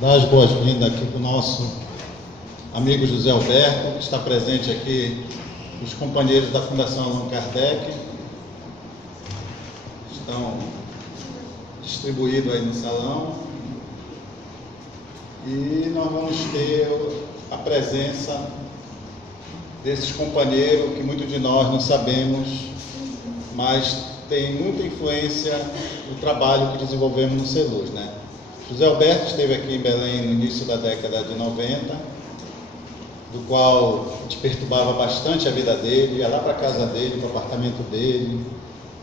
dar as boas-vindas aqui para o nosso amigo José Alberto, que está presente aqui, os companheiros da Fundação Allan Kardec, estão distribuídos aí no salão, e nós vamos ter a presença desses companheiros que muitos de nós não sabemos, mas tem muita influência no trabalho que desenvolvemos no CELUS, né? José Alberto esteve aqui em Belém no início da década de 90, do qual a gente perturbava bastante a vida dele, ia lá para a casa dele, para o apartamento dele,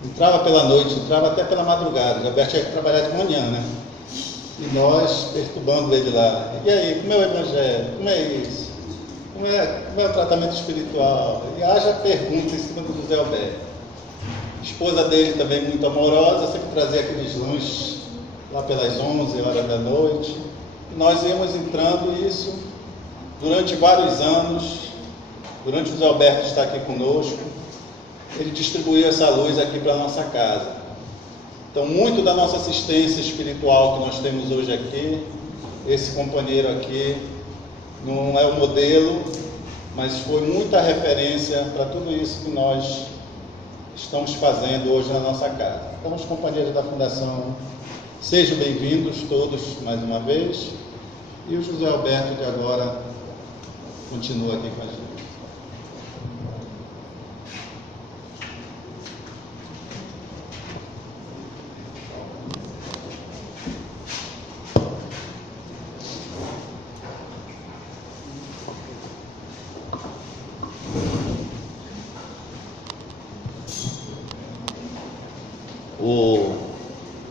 entrava pela noite, entrava até pela madrugada. José Alberto tinha que trabalhar de manhã, né? E nós perturbando ele lá. E aí, como é o evangelho? Como é isso? Como é o tratamento espiritual? E haja pergunta em cima do José Alberto. A esposa dele também muito amorosa, sempre trazia aqueles lanches lá pelas 11 horas da noite. E nós íamos entrando isso durante vários anos. Durante o José Alberto estar aqui conosco, ele distribuiu essa luz aqui para a nossa casa. Então, muito da nossa assistência espiritual que nós temos hoje aqui, esse companheiro aqui, não é o modelo, mas foi muita referência para tudo isso que nós estamos fazendo hoje na nossa casa. Então, os companheiros da Fundação, sejam bem-vindos todos mais uma vez, e o José Alberto de agora continua aqui com a gente.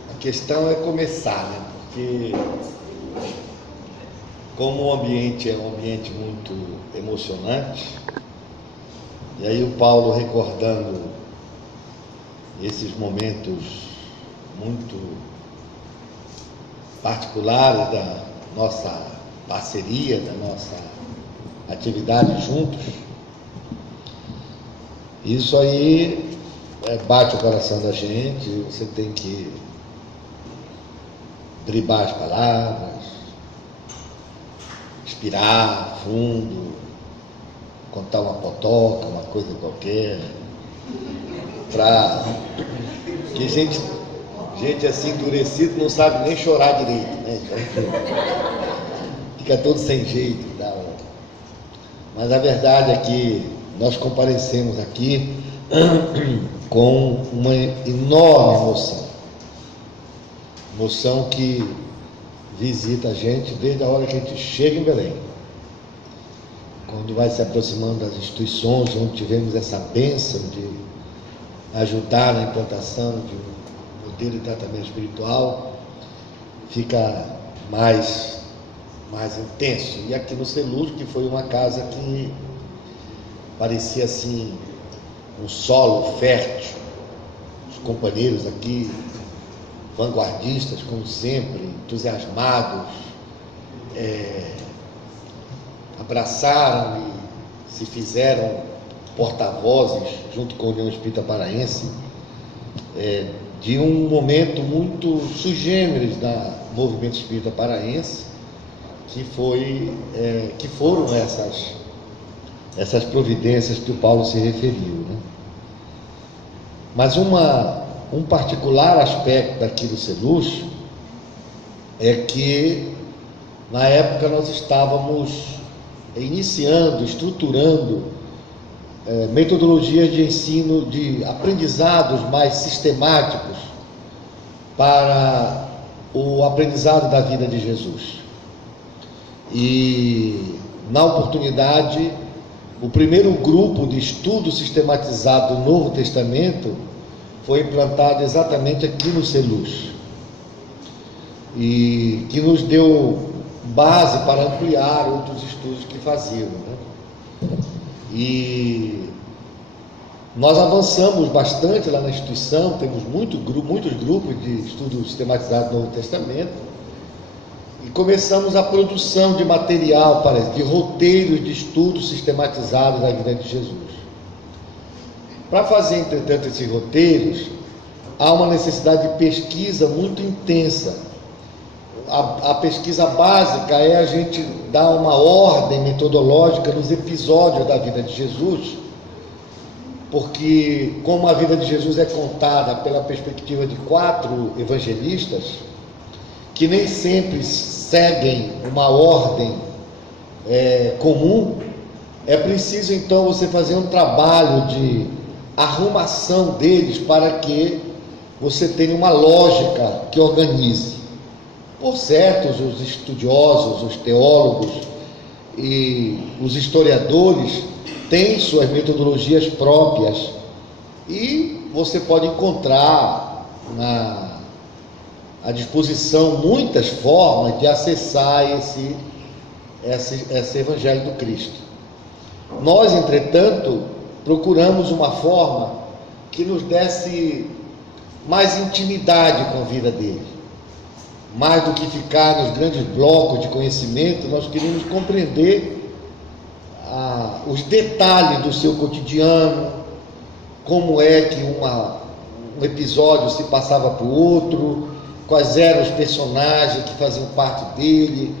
A questão é começar, né? Porque como o ambiente é um ambiente muito emocionante, e aí o Paulo recordando esses momentos muito particulares da nossa parceria, da nossa atividade juntos, isso aí bate o coração da gente. Você tem que dribar as palavras, respirar fundo, contar uma potoca, uma coisa qualquer, que gente assim endurecida não sabe nem chorar direito, né? Fica todo sem jeito. Mas a verdade é que nós comparecemos aqui com uma enorme emoção que visita a gente desde a hora que a gente chega em Belém, quando vai se aproximando das instituições onde tivemos essa bênção de ajudar na implantação de um modelo de tratamento espiritual, fica mais intenso. E aqui no CELUS, que foi uma casa que parecia assim um solo fértil, os companheiros aqui vanguardistas, como sempre, entusiasmados, abraçaram e se fizeram porta-vozes, junto com a União Espírita Paraense, de um momento muito sui generis da movimento espírita paraense, que foram essas providências que o Paulo se referiu, né? Mas um particular aspecto daqui do CELUS é que, na época, nós estávamos iniciando, estruturando metodologias de ensino, de aprendizados mais sistemáticos para o aprendizado da vida de Jesus. E, na oportunidade, o primeiro grupo de estudo sistematizado do Novo Testamento foi implantado exatamente aqui no CELUS, e que nos deu base para ampliar outros estudos que faziam, né? E nós avançamos bastante lá na instituição, temos muitos grupos de estudo sistematizado do Novo Testamento, e começamos a produção de material, de roteiros de estudos sistematizados da vida de Jesus. Para fazer, entretanto, esses roteiros, há uma necessidade de pesquisa muito intensa. a pesquisa básica é a gente dar uma ordem metodológica nos episódios da vida de Jesus, porque como a vida de Jesus é contada pela perspectiva de 4 evangelistas, que nem sempre seguem uma ordem comum, é preciso então você fazer um trabalho de arrumação deles para que você tenha uma lógica que organize. Por certo, os estudiosos, os teólogos e os historiadores têm suas metodologias próprias e você pode encontrar à disposição muitas formas de acessar esse Evangelho do Cristo. Nós, entretanto, procuramos uma forma que nos desse mais intimidade com a vida dele. Mais do que ficar nos grandes blocos de conhecimento, nós queríamos compreender os detalhes do seu cotidiano, como é que um episódio se passava para o outro, quais eram os personagens que faziam parte dele,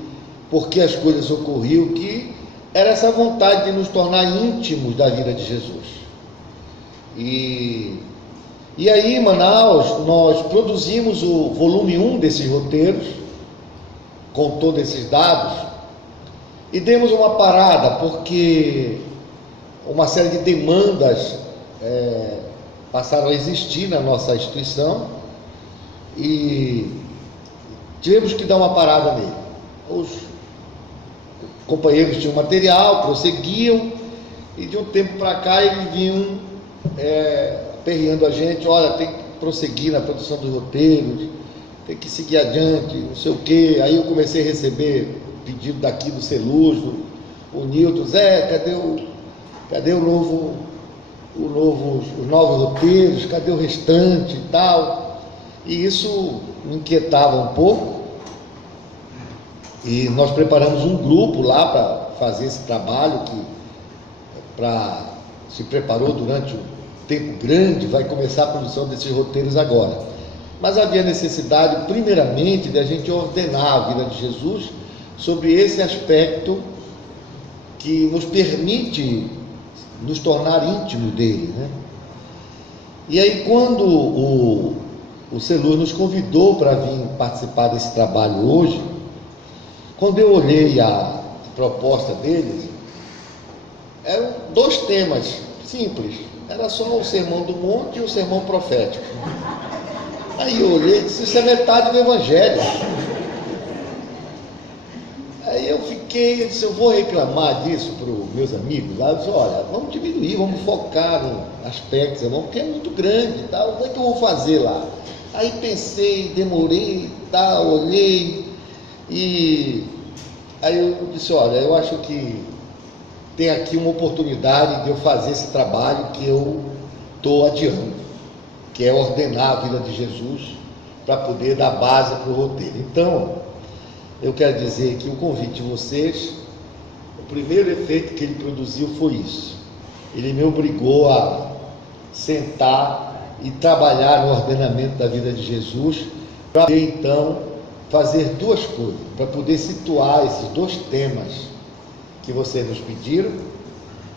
por que as coisas ocorriam, que era essa vontade de nos tornar íntimos da vida de Jesus. E aí, em Manaus, nós produzimos o volume 1 desses roteiros, com todos esses dados, e demos uma parada, porque uma série de demandas passaram a existir na nossa instituição, e tivemos que dar uma parada nele. Os companheiros tinham material, prosseguiam, e de um tempo para cá eles vinham aperreando a gente: olha, tem que prosseguir na produção dos roteiros, tem que seguir adiante, não sei o quê. Aí eu comecei a receber pedido daqui do Celuso, o Nilton: Zé, cadê os novos roteiros, cadê o restante e tal? E isso me inquietava um pouco, e nós preparamos um grupo lá para fazer esse trabalho, que se preparou durante um tempo grande, vai começar a produção desses roteiros agora. Mas havia necessidade, primeiramente, de a gente ordenar a vida de Jesus sobre esse aspecto que nos permite nos tornar íntimos dele, né? E aí, quando o Celur nos convidou para vir participar desse trabalho hoje, quando eu olhei a proposta deles, eram 2 temas simples. Era só o Sermão do Monte e o Sermão Profético. Aí eu olhei e disse: isso é metade do Evangelho. Aí eu disse: eu vou reclamar disso para os meus amigos. Aí eu disse: olha, vamos diminuir, vamos focar no aspecto, porque é muito grande e tal. O que eu vou fazer lá? Aí pensei, demorei, tal, olhei, e aí eu disse: olha, eu acho que tem aqui uma oportunidade de eu fazer esse trabalho que eu estou adiando, que é ordenar a vida de Jesus para poder dar base para o roteiro. Então, eu quero dizer que o convite de vocês, o primeiro efeito que ele produziu foi isso. Ele me obrigou a sentar e trabalhar no ordenamento da vida de Jesus, para poder então fazer 2 coisas, para poder situar esses 2 temas que vocês nos pediram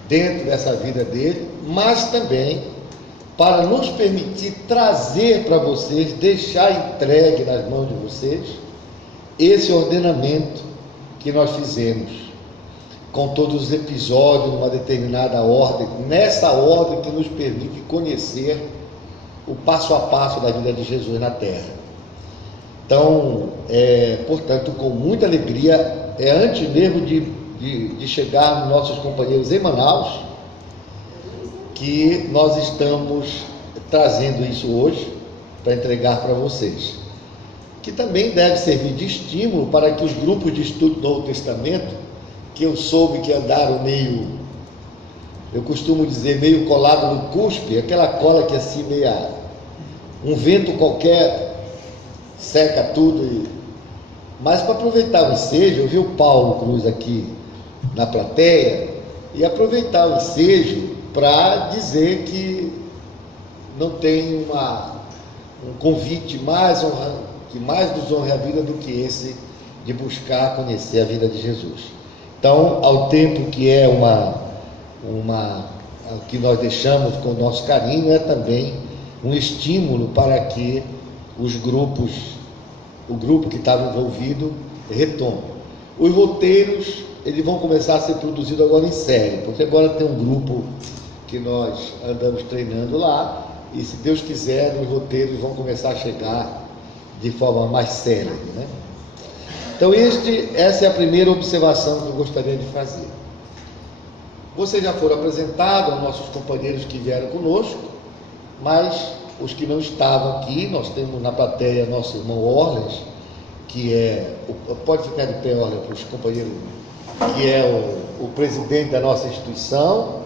dentro dessa vida dele, mas também para nos permitir trazer para vocês, deixar entregue nas mãos de vocês esse ordenamento que nós fizemos, com todos os episódios numa determinada ordem, nessa ordem que nos permite conhecer o passo a passo da vida de Jesus na Terra. Então, portanto, com muita alegria, antes mesmo de chegar nos nossos companheiros em Manaus, que nós estamos trazendo isso hoje para entregar para vocês, que também deve servir de estímulo para que os grupos de estudo do Novo Testamento, que eu soube que andaram meio, eu costumo dizer, meio colado no cuspe, aquela cola que assim, meia, um vento qualquer seca tudo, mas para aproveitar o ensejo, eu vi o Paulo Cruz aqui na plateia, e aproveitar o ensejo para dizer que não tem um convite mais que mais nos honre a vida do que esse de buscar conhecer a vida de Jesus. Então, ao tempo que é o que nós deixamos com o nosso carinho, é também um estímulo para que o grupo que estava envolvido retome. Os roteiros, eles vão começar a ser produzidos agora em série, porque agora tem um grupo que nós andamos treinando lá, e se Deus quiser, os roteiros vão começar a chegar de forma mais séria, né? Então essa é a primeira observação que eu gostaria de fazer. Vocês já foram apresentados aos nossos companheiros que vieram conosco, mas os que não estavam aqui, nós temos na plateia nosso irmão Orles, que pode ficar de pé, Orles, para os companheiros, que é o presidente da nossa instituição,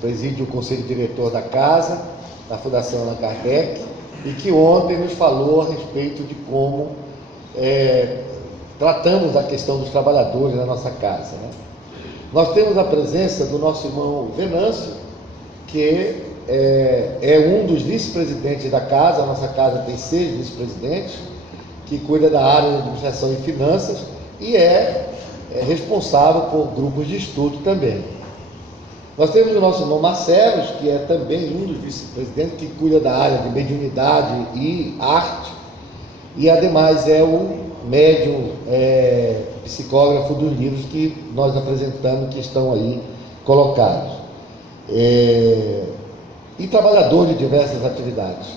preside o conselho diretor da casa, da Fundação Allan Kardec, e que ontem nos falou a respeito de como tratamos a questão dos trabalhadores na nossa casa, né? Nós temos a presença do nosso irmão Venâncio, que é um dos vice-presidentes da casa. A nossa casa tem 6 vice-presidentes, que cuida da área de administração e finanças e é responsável por grupos de estudo também. Nós temos o nosso irmão Marcelo, que é também um dos vice-presidentes, que cuida da área de mediunidade e arte, e ademais é o médium psicógrafo dos livros que nós apresentamos, que estão aí colocados, e trabalhador de diversas atividades.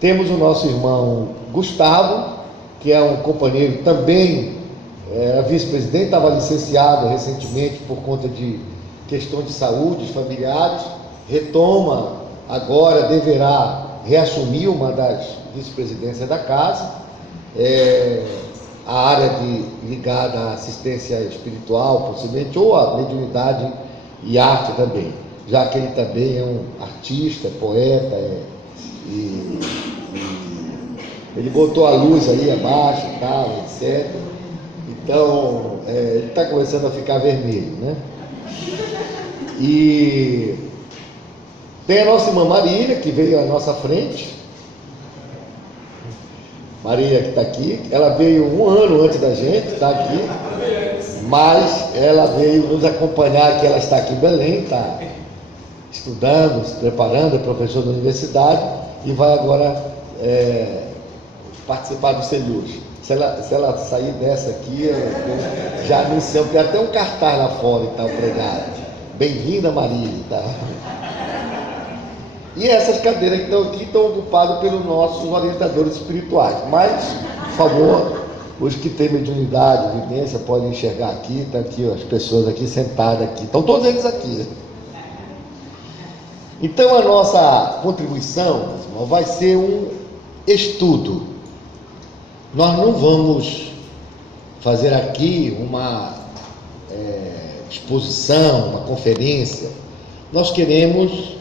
Temos o nosso irmão Gustavo, que é um companheiro também, vice-presidente, estava licenciado recentemente por conta de questões de saúde familiares, retoma agora, deverá reassumir uma das vice-presidências da casa, a área ligada à assistência espiritual, possivelmente, ou à mediunidade e arte também, já que ele também é um artista, poeta, e ele botou a luz aí abaixo e tal, etc. Então, ele está começando a ficar vermelho, né? E tem a nossa irmã Marília, que veio à nossa frente. Marília, que está aqui, ela veio 1 ano antes da gente, está aqui, mas ela veio nos acompanhar, que ela está aqui em Belém, está estudando, se preparando, é professora da universidade, e vai agora participar do CELUS. Se ela sair dessa aqui, eu já anunciamos, tem até um cartaz lá fora, então, pregado. Bem-vinda, Marília, tá? E essas cadeiras que estão aqui estão ocupadas pelos nossos orientadores espirituais. Mas, por favor, os que têm mediunidade, evidência, podem enxergar aqui, tá aqui as pessoas aqui sentadas aqui. Estão todos eles aqui. Então, a nossa contribuição, irmão, vai ser um estudo. Nós não vamos fazer aqui uma exposição, uma conferência. Nós queremos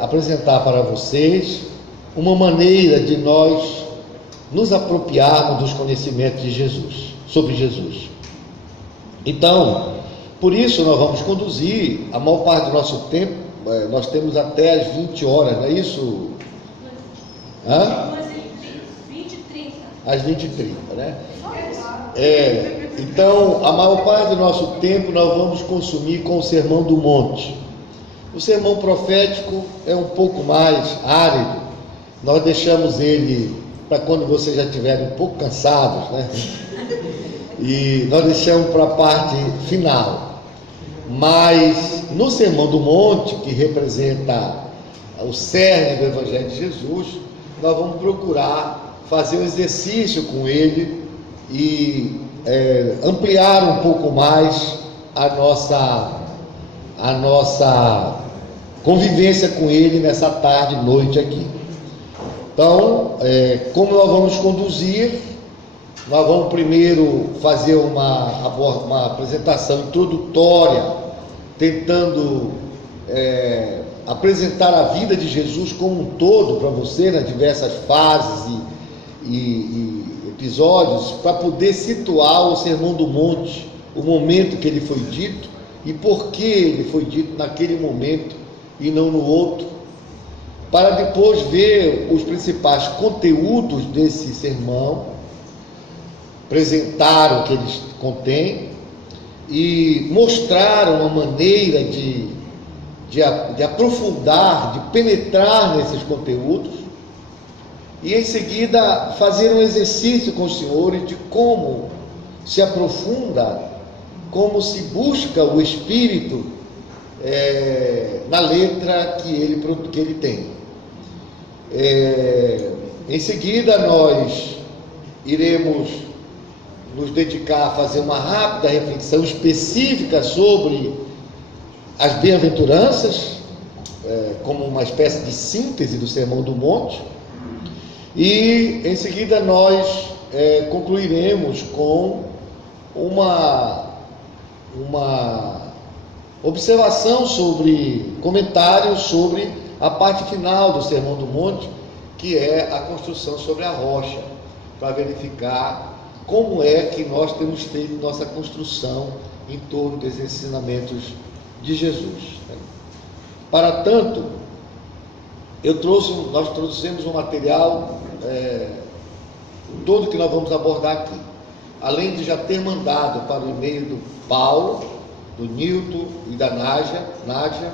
apresentar para vocês uma maneira de nós nos apropriarmos dos conhecimentos de Jesus, sobre Jesus. Então, por isso nós vamos conduzir a maior parte do nosso tempo, nós temos até às 20 horas, não é isso? Hã? 20h30. Às 20h30, né? Então, a maior parte do nosso tempo nós vamos consumir com o Sermão do Monte. O sermão profético é um pouco mais árido, nós deixamos ele para quando vocês já estiverem um pouco cansados, né? E nós deixamos para a parte final. Mas no Sermão do Monte, que representa o cerne do Evangelho de Jesus, nós vamos procurar fazer um exercício com ele e ampliar um pouco mais a nossa convivência com ele nessa tarde e noite aqui. Então, como nós vamos conduzir, nós vamos primeiro fazer uma apresentação introdutória, tentando apresentar a vida de Jesus como um todo para você, nas diversas fases e episódios, para poder situar o Sermão do Monte, o momento que ele foi dito e por que ele foi dito naquele momento e não no outro, para depois ver os principais conteúdos desse sermão, apresentar o que eles contêm e mostrar uma maneira de aprofundar, de penetrar nesses conteúdos, e em seguida fazer um exercício com os senhores de como se aprofunda, como se busca o Espírito na letra que ele tem. Em seguida nós iremos nos dedicar a fazer uma rápida reflexão específica sobre as bem-aventuranças, como uma espécie de síntese do Sermão do Monte, e em seguida nós concluiremos com uma observação comentários sobre a parte final do Sermão do Monte, que é a construção sobre a rocha, para verificar como é que nós temos feito nossa construção em torno desses ensinamentos de Jesus. Para tanto, nós trouxemos um material todo que nós vamos abordar aqui, além de já ter mandado para o e-mail do Paulo, do Nilton e da Nádia,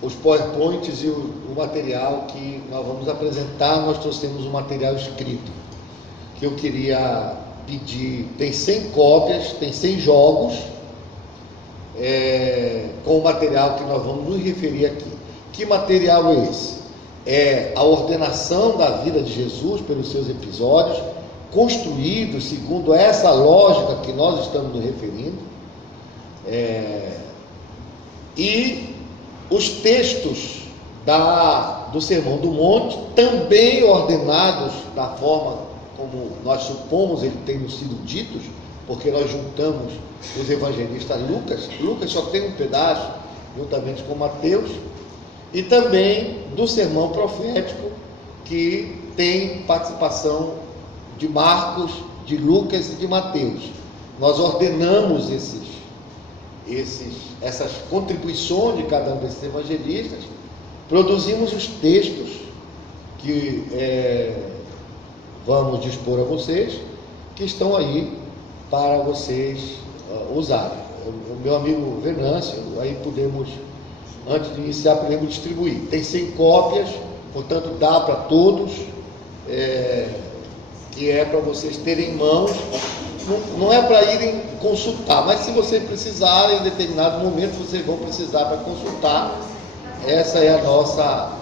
os PowerPoints e o material que nós vamos apresentar. Nós trouxemos um material escrito, que eu queria pedir. Tem 100 cópias, tem 100 jogos, com o material que nós vamos nos referir aqui. Que material é esse? É a ordenação da vida de Jesus pelos seus episódios, construídos segundo essa lógica que nós estamos nos referindo, e os textos do Sermão do Monte, também ordenados da forma como nós supomos eles tenham sido ditos, porque nós juntamos os evangelistas. Lucas só tem um pedaço, juntamente com Mateus, e também do sermão profético, que tem participação de Marcos, de Lucas e de Mateus. Nós ordenamos essas contribuições de cada um desses evangelistas, produzimos os textos que vamos dispor a vocês, que estão aí para vocês usarem. O meu amigo Venâncio, aí antes de iniciar, podemos distribuir. Tem 100 cópias, portanto dá para todos, que é para vocês terem em mãos. Não é para irem consultar, mas se vocês precisarem, em determinado momento vocês vão precisar para consultar. Essa é a nossa...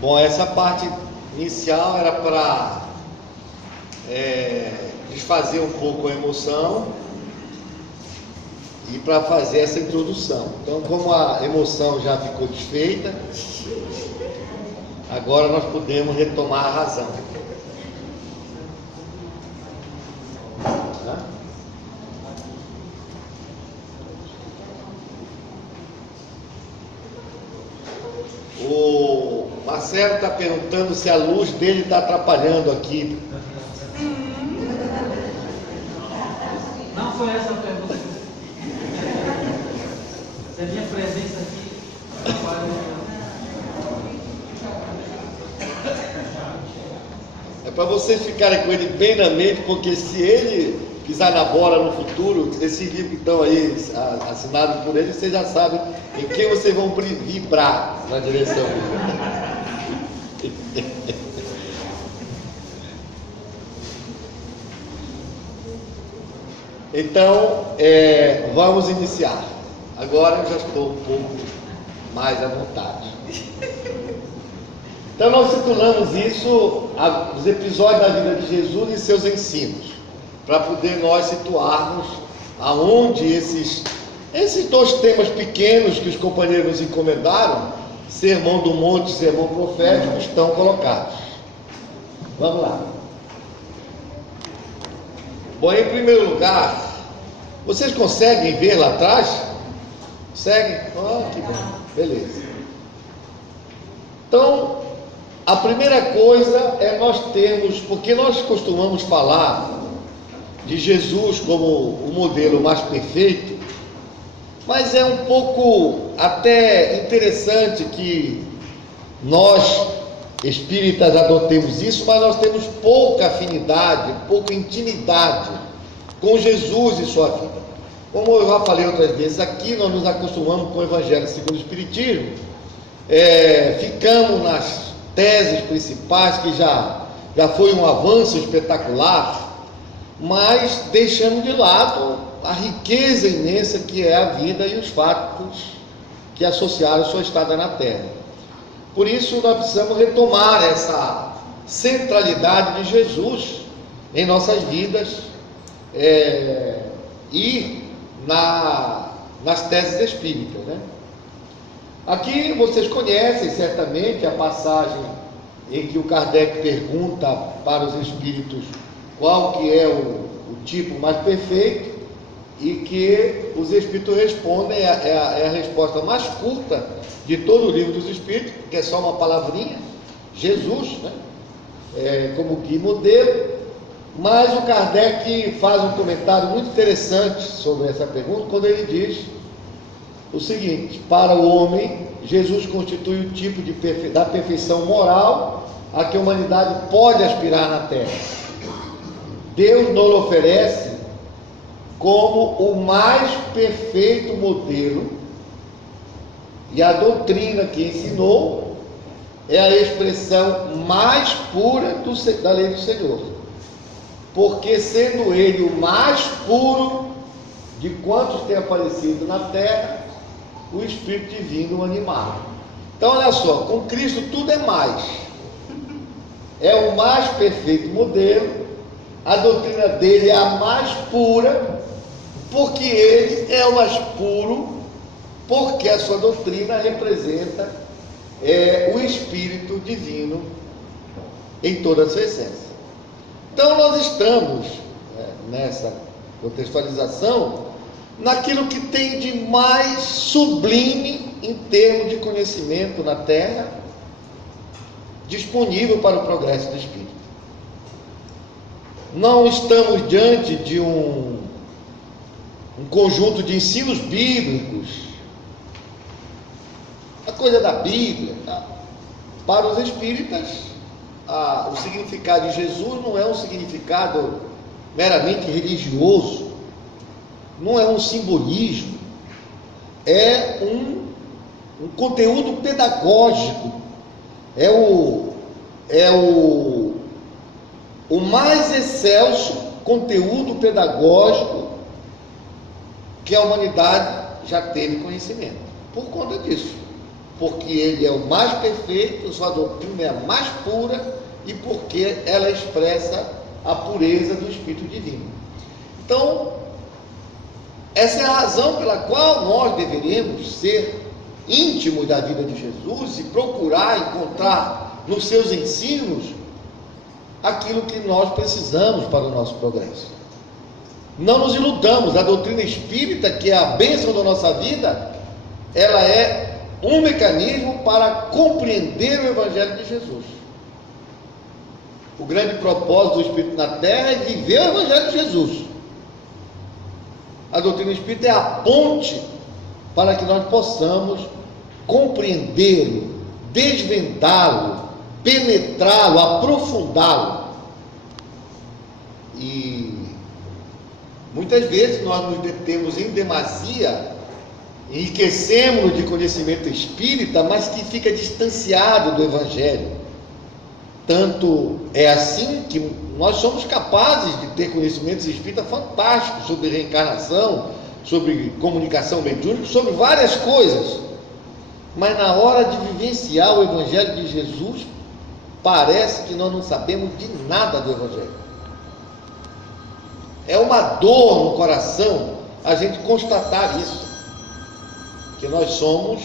Bom, essa parte inicial era para desfazer um pouco a emoção e para fazer essa introdução. Então, como a emoção já ficou desfeita, agora nós podemos retomar a razão. O Marcelo está perguntando se a luz dele está atrapalhando aqui. Não foi essa a pergunta. Se a minha presença aqui atrapalha. É para vocês ficarem com ele bem na mente, porque se ele pisar na bola no futuro, esse livro que estão aí assinado por ele, vocês já sabem em quem vocês vão vibrar na direção dele. Então, vamos iniciar. Agora eu já estou um pouco mais à vontade. Então nós titulamos isso os episódios da vida de Jesus e seus ensinos, para poder nós situarmos aonde esses 2 temas pequenos que os companheiros nos encomendaram Sermão do Monte, Sermão Profético estão colocados. Vamos lá. Bom, em primeiro lugar, vocês conseguem ver lá atrás? Conseguem? Oh, que bom. Beleza. Então, a primeira coisa é nós termos, porque nós costumamos falar de Jesus como o modelo mais perfeito, mas é um pouco até interessante que nós, espíritas, adotemos isso, mas nós temos pouca afinidade, pouca intimidade com Jesus e sua vida. Como eu já falei outras vezes aqui, nós nos acostumamos com o Evangelho segundo o Espiritismo, ficamos nas teses principais, que já foi um avanço espetacular, mas deixamos de lado a riqueza imensa que é a vida e os fatos que associaram sua estada na Terra. Por isso nós precisamos retomar essa centralidade de Jesus em nossas vidas e nas teses espíritas, né? Aqui vocês conhecem certamente a passagem em que o Kardec pergunta para os espíritos qual que é o tipo mais perfeito, e que os espíritos respondem, é a resposta mais curta de todo o livro dos espíritos, que é só uma palavrinha, Jesus, né? Como guia e modelo. Mas o Kardec faz um comentário muito interessante sobre essa pergunta, quando ele diz o seguinte: para o homem, Jesus constitui o tipo da perfeição moral a que a humanidade pode aspirar na Terra. Deus nos oferece como o mais perfeito modelo, e a doutrina que ensinou é a expressão mais pura da lei do Senhor, porque sendo ele o mais puro de quantos têm aparecido na Terra, o Espírito Divino o animava. Então olha só, com Cristo tudo é mais, é o mais perfeito modelo, a doutrina dele é a mais pura, porque ele é o mais puro, porque a sua doutrina representa o Espírito Divino em toda a sua essência. Então nós estamos nessa contextualização naquilo que tem de mais sublime em termos de conhecimento na Terra, disponível para o progresso do Espírito. Não estamos diante de um conjunto de ensinos bíblicos, a coisa da Bíblia, tá? Para os espíritas, o significado de Jesus não é um significado meramente religioso, não é um simbolismo, é um conteúdo pedagógico, é o mais excelso conteúdo pedagógico que a humanidade já teve conhecimento, por conta disso, porque ele é o mais perfeito, sua doutrina é a mais pura, e porque ela expressa a pureza do Espírito Divino. Então, essa é a razão pela qual nós deveríamos ser íntimos da vida de Jesus e procurar encontrar nos seus ensinos aquilo que nós precisamos para o nosso progresso. Não nos iludamos, a doutrina espírita, que é a bênção da nossa vida, ela é um mecanismo para compreender o Evangelho de Jesus. O grande propósito do Espírito na Terra é viver o Evangelho de Jesus. A doutrina espírita é a ponte para que nós possamos compreendê-lo, desvendá-lo, penetrá-lo, aprofundá-lo. E muitas vezes nós nos detemos em demasia, enriquecemos de conhecimento espírita, mas que fica distanciado do Evangelho. Tanto é assim que nós somos capazes de ter conhecimentos espíritas fantásticos sobre reencarnação, sobre comunicação mediúnica, sobre várias coisas, mas na hora de vivenciar o Evangelho de Jesus, parece que nós não sabemos de nada do Evangelho. É uma dor no coração a gente constatar isso, que nós somos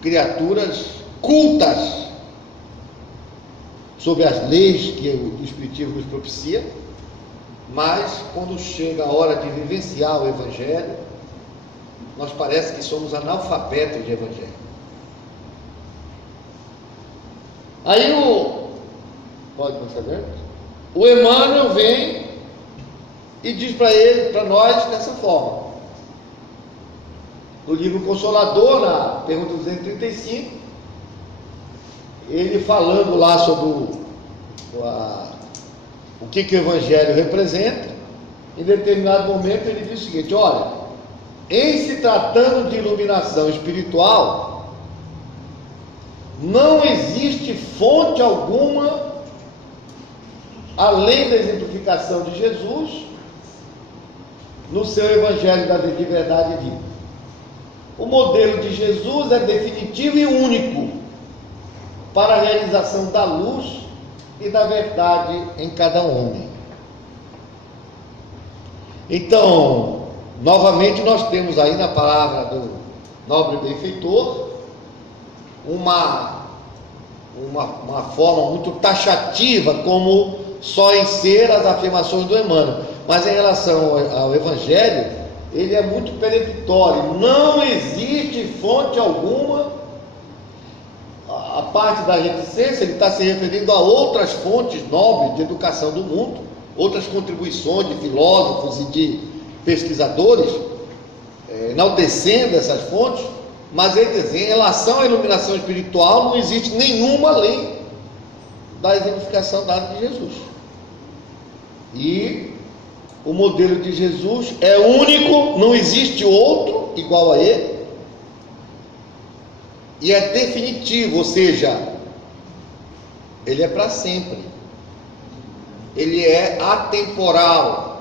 criaturas cultas sobre as leis que o Espiritismo nos propicia, mas quando chega a hora de vivenciar o Evangelho, nós parece que somos analfabetos de Evangelho. Aí pode saber? O Emmanuel vem e diz para nós dessa forma. No livro Consolador, na pergunta 235, ele falando lá sobre o que o Evangelho representa, em determinado momento ele diz o seguinte: olha, em se tratando de iluminação espiritual, não existe fonte alguma além da exemplificação de Jesus no seu Evangelho de verdade e vida. O modelo de Jesus é definitivo e único para a realização da luz e da verdade em cada homem. Então, novamente nós temos aí na palavra do nobre benfeitor uma forma muito taxativa, como só em ser as afirmações do Emmanuel. Mas em relação ao Evangelho, ele é muito peremptório. Não existe fonte alguma. A parte da reticência, ele está se referindo a outras fontes nobres de educação do mundo, outras contribuições de filósofos e de pesquisadores, enaltecendo essas fontes, mas ele diz, em relação à iluminação espiritual, não existe nenhuma lei da exemplificação dada de Jesus. E o modelo de Jesus é único, não existe outro igual a ele, e é definitivo, ou seja, ele é para sempre, ele é atemporal,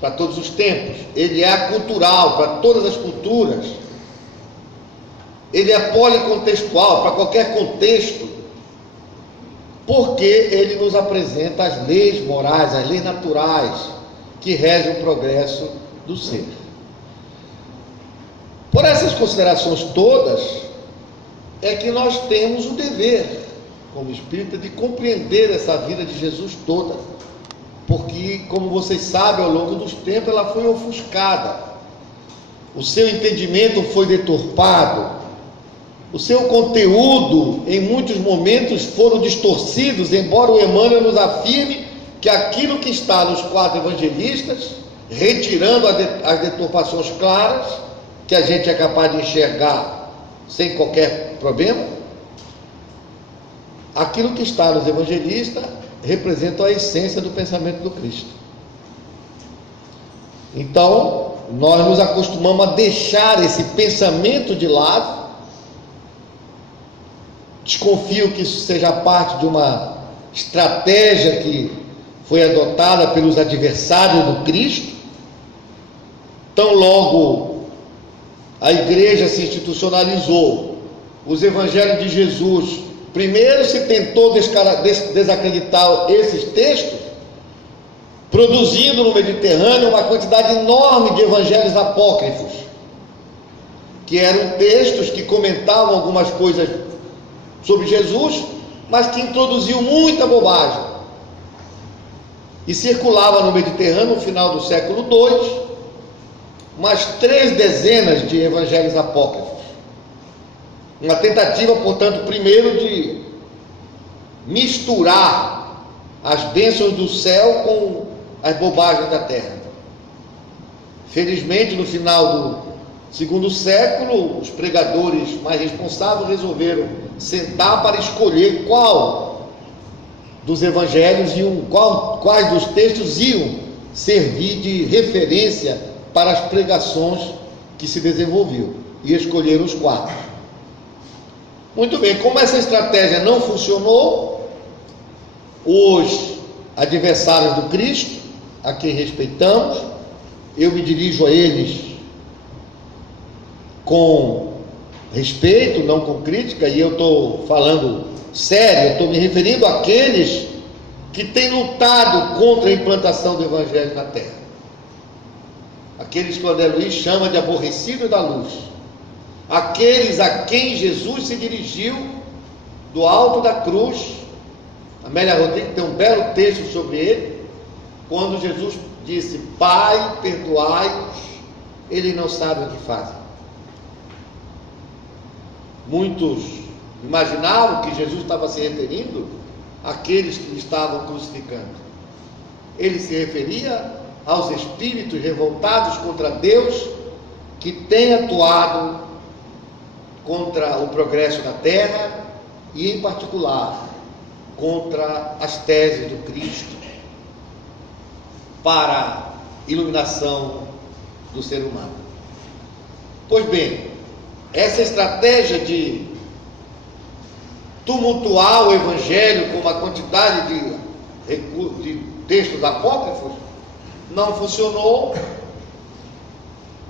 para todos os tempos, ele é acultural, para todas as culturas, ele é policontextual, para qualquer contexto, porque ele nos apresenta as leis morais, as leis naturais, que regem o progresso do ser. Por essas considerações todas, é que nós temos o dever, como espírita, de compreender essa vida de Jesus toda, porque, como vocês sabem, ao longo dos tempos ela foi ofuscada, o seu entendimento foi deturpado, o seu conteúdo em muitos momentos foram distorcidos, embora o Emmanuel nos afirme que aquilo que está nos 4 evangelistas, retirando as deturpações claras, que a gente é capaz de enxergar sem qualquer problema, aquilo que está nos evangelistas representa a essência do pensamento do Cristo. Então, nós nos acostumamos a deixar esse pensamento de lado. Desconfio que isso seja parte de uma estratégia que foi adotada pelos adversários do Cristo. Tão logo a igreja se institucionalizou, os evangelhos de Jesus, primeiro se tentou desacreditar esses textos, produzindo no Mediterrâneo uma quantidade enorme de evangelhos apócrifos, que eram textos que comentavam algumas coisas sobre Jesus, mas que introduziam muita bobagem, e circulava no Mediterrâneo no final do século II umas 3 dezenas de evangelhos apócrifos, uma tentativa, portanto, primeiro de misturar as bênçãos do céu com as bobagens da terra. Felizmente, no final do segundo século, os pregadores mais responsáveis resolveram sentar para escolher qual dos evangelhos quais dos textos iam servir de referência para as pregações que se desenvolviam, e escolheram os 4. Muito bem, como essa estratégia não funcionou, os adversários do Cristo, a quem respeitamos, eu me dirijo a eles com respeito, não com crítica, e eu estou falando sério, eu estou me referindo àqueles que têm lutado contra a implantação do Evangelho na Terra. Aqueles que o André Luiz chama de aborrecidos da luz. aqueles a quem Jesus se dirigiu do alto da cruz. Amélia Rodrigues tem um belo texto sobre ele, quando Jesus disse: Pai, perdoai-os, eles não sabem o que fazem. Muitos imaginavam que Jesus estava se referindo àqueles que estavam crucificando. Ele se referia aos espíritos revoltados contra Deus, que têm atuado contra o progresso da terra e, em particular, contra as teses do Cristo para a iluminação do ser humano. Pois bem, essa estratégia de tumultuar o Evangelho com uma quantidade de textos apócrifos não funcionou,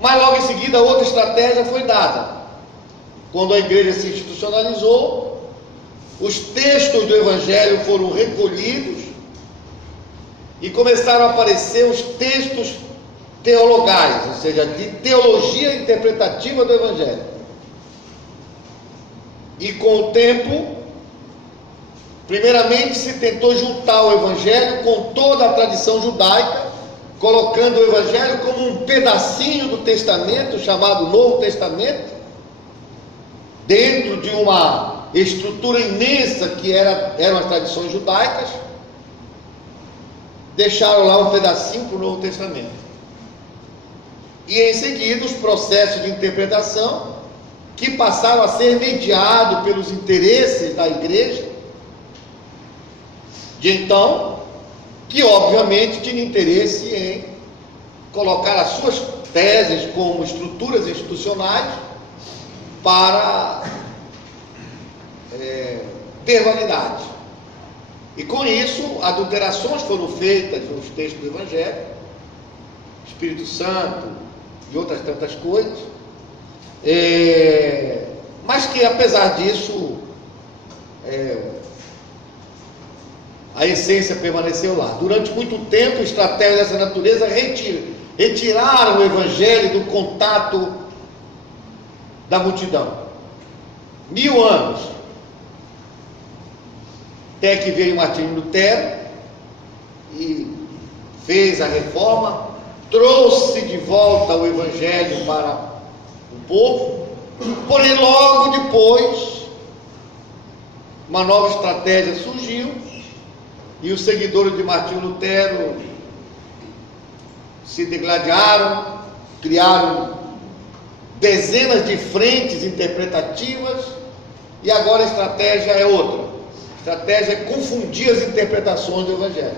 mas logo em seguida outra estratégia foi dada. Quando a igreja se institucionalizou, os textos do Evangelho foram recolhidos e começaram a aparecer os textos teologais, ou seja, de teologia interpretativa do Evangelho. E com o tempo, primeiramente se tentou juntar o Evangelho com toda a tradição judaica, colocando o Evangelho como um pedacinho do Testamento, chamado Novo Testamento, dentro de uma estrutura imensa que eram as tradições judaicas. Deixaram lá um pedacinho para o Novo Testamento. E em seguida os processos de interpretação, que passaram a ser mediados pelos interesses da igreja, de então, que obviamente tinha interesse em colocar as suas teses como estruturas institucionais para ter validade. E com isso, adulterações foram feitas nos textos do Evangelho, Espírito Santo e outras tantas coisas, mas que apesar disso, a essência permaneceu lá. Durante muito tempo, estratégias dessa natureza retiraram o Evangelho do contato da multidão. 1000 anos, até que veio Martinho Lutero e fez a reforma, trouxe de volta o Evangelho para o povo, porém logo depois uma nova estratégia surgiu e os seguidores de Martinho Lutero se degladiaram, criaram dezenas de frentes interpretativas, e agora a estratégia é outra. A estratégia é confundir as interpretações do Evangelho.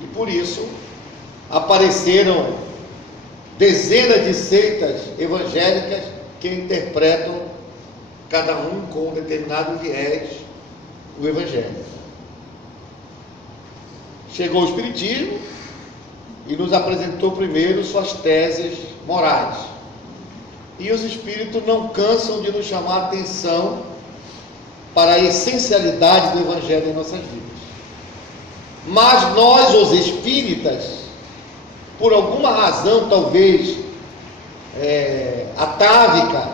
E por isso apareceram dezenas de seitas evangélicas que interpretam, cada um com um determinado viés, o Evangelho. Chegou o Espiritismo e nos apresentou primeiro suas teses morais. E os Espíritos não cansam de nos chamar a atenção para a essencialidade do Evangelho em nossas vidas. Mas nós, os espíritas, por alguma razão talvez atávica,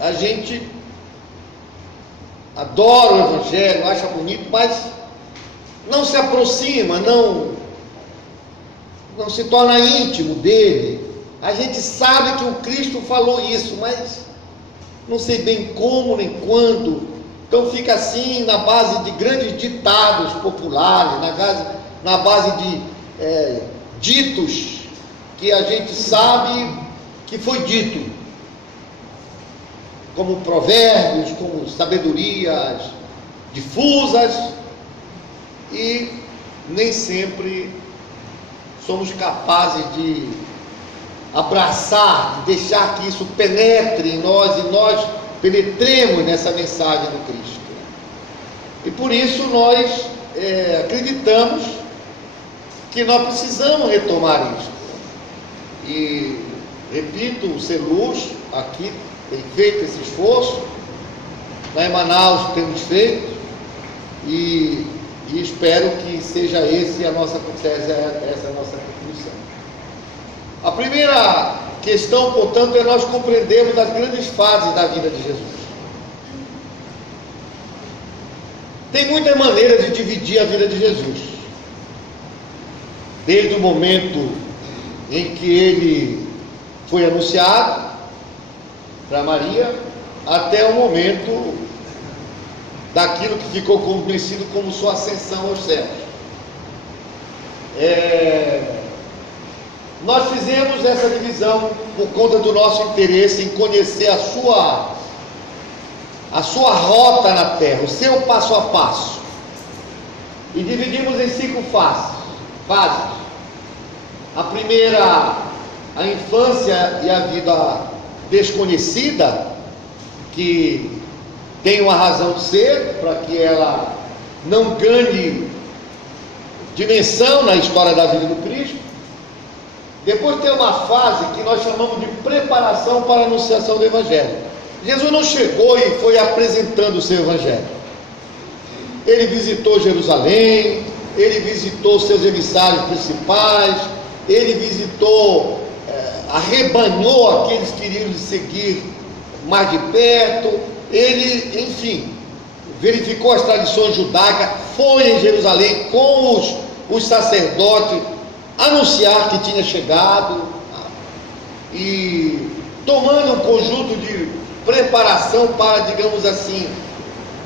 a gente adora o Evangelho, acha bonito, mas não se aproxima, não se torna íntimo dele. A gente sabe que o Cristo falou isso, mas não sei bem como nem quando. Então fica assim na base de grandes ditados populares, na base de ditos que a gente sabe que foi dito, como provérbios, como sabedorias difusas, e nem sempre somos capazes de abraçar, de deixar que isso penetre em nós e nós penetremos nessa mensagem do Cristo. E por isso nós acreditamos que nós precisamos retomar isto. E repito, o CELUS aqui tem feito esse esforço, lá em Manaus temos feito, e espero que seja essa a nossa contribuição. A primeira questão, portanto, é nós compreendermos as grandes fases da vida de Jesus. Tem muitas maneiras de dividir a vida de Jesus. Desde o momento em que ele foi anunciado para Maria, até o momento daquilo que ficou conhecido como sua ascensão aos céus. Nós fizemos essa divisão por conta do nosso interesse em conhecer a sua rota na terra, o seu passo a passo. E dividimos em 5 fases. A primeira, a infância e a vida desconhecida, que tem uma razão de ser, para que ela não ganhe dimensão na história da vida do Cristo. Depois tem uma fase que nós chamamos de preparação para a anunciação do Evangelho. Jesus não chegou e foi apresentando o seu Evangelho. Ele visitou Jerusalém, ele visitou seus emissários principais, ele visitou, arrebanhou aqueles que queriam seguir mais de perto, ele, enfim, verificou as tradições judaicas, foi em Jerusalém com os sacerdotes, anunciar que tinha chegado, e tomando um conjunto de preparação para, digamos assim,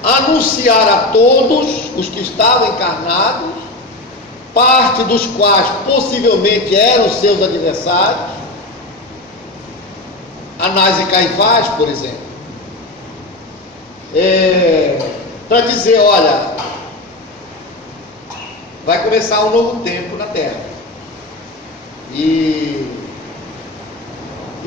anunciar a todos os que estavam encarnados, parte dos quais possivelmente eram seus adversários, Anás e Caifás, por exemplo, para dizer: olha, vai começar um novo tempo na terra. E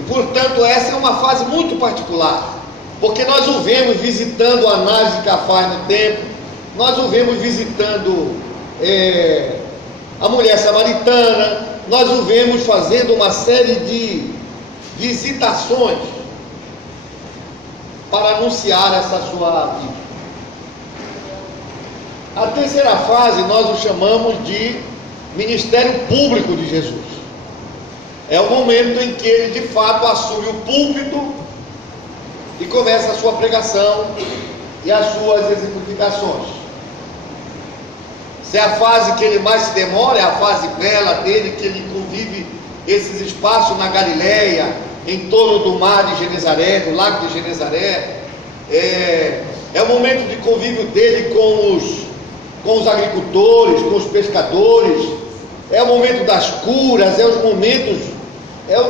portanto, essa é uma fase muito particular, porque nós o vemos visitando Anás e Caifás no templo, nós o vemos visitando a mulher samaritana, nós o vemos fazendo uma série de visitações para anunciar essa sua vida. A terceira fase nós o chamamos de ministério público de Jesus. É o momento em que ele de fato assume o púlpito e começa a sua pregação e as suas exemplificações. Se é a fase que ele mais se demora, é a fase bela dele, que ele convive esses espaços na Galileia, em torno do mar de Genezaré, do lago de Genezaré. É o momento de convívio dele com os agricultores, com os pescadores. É o momento das curas, é o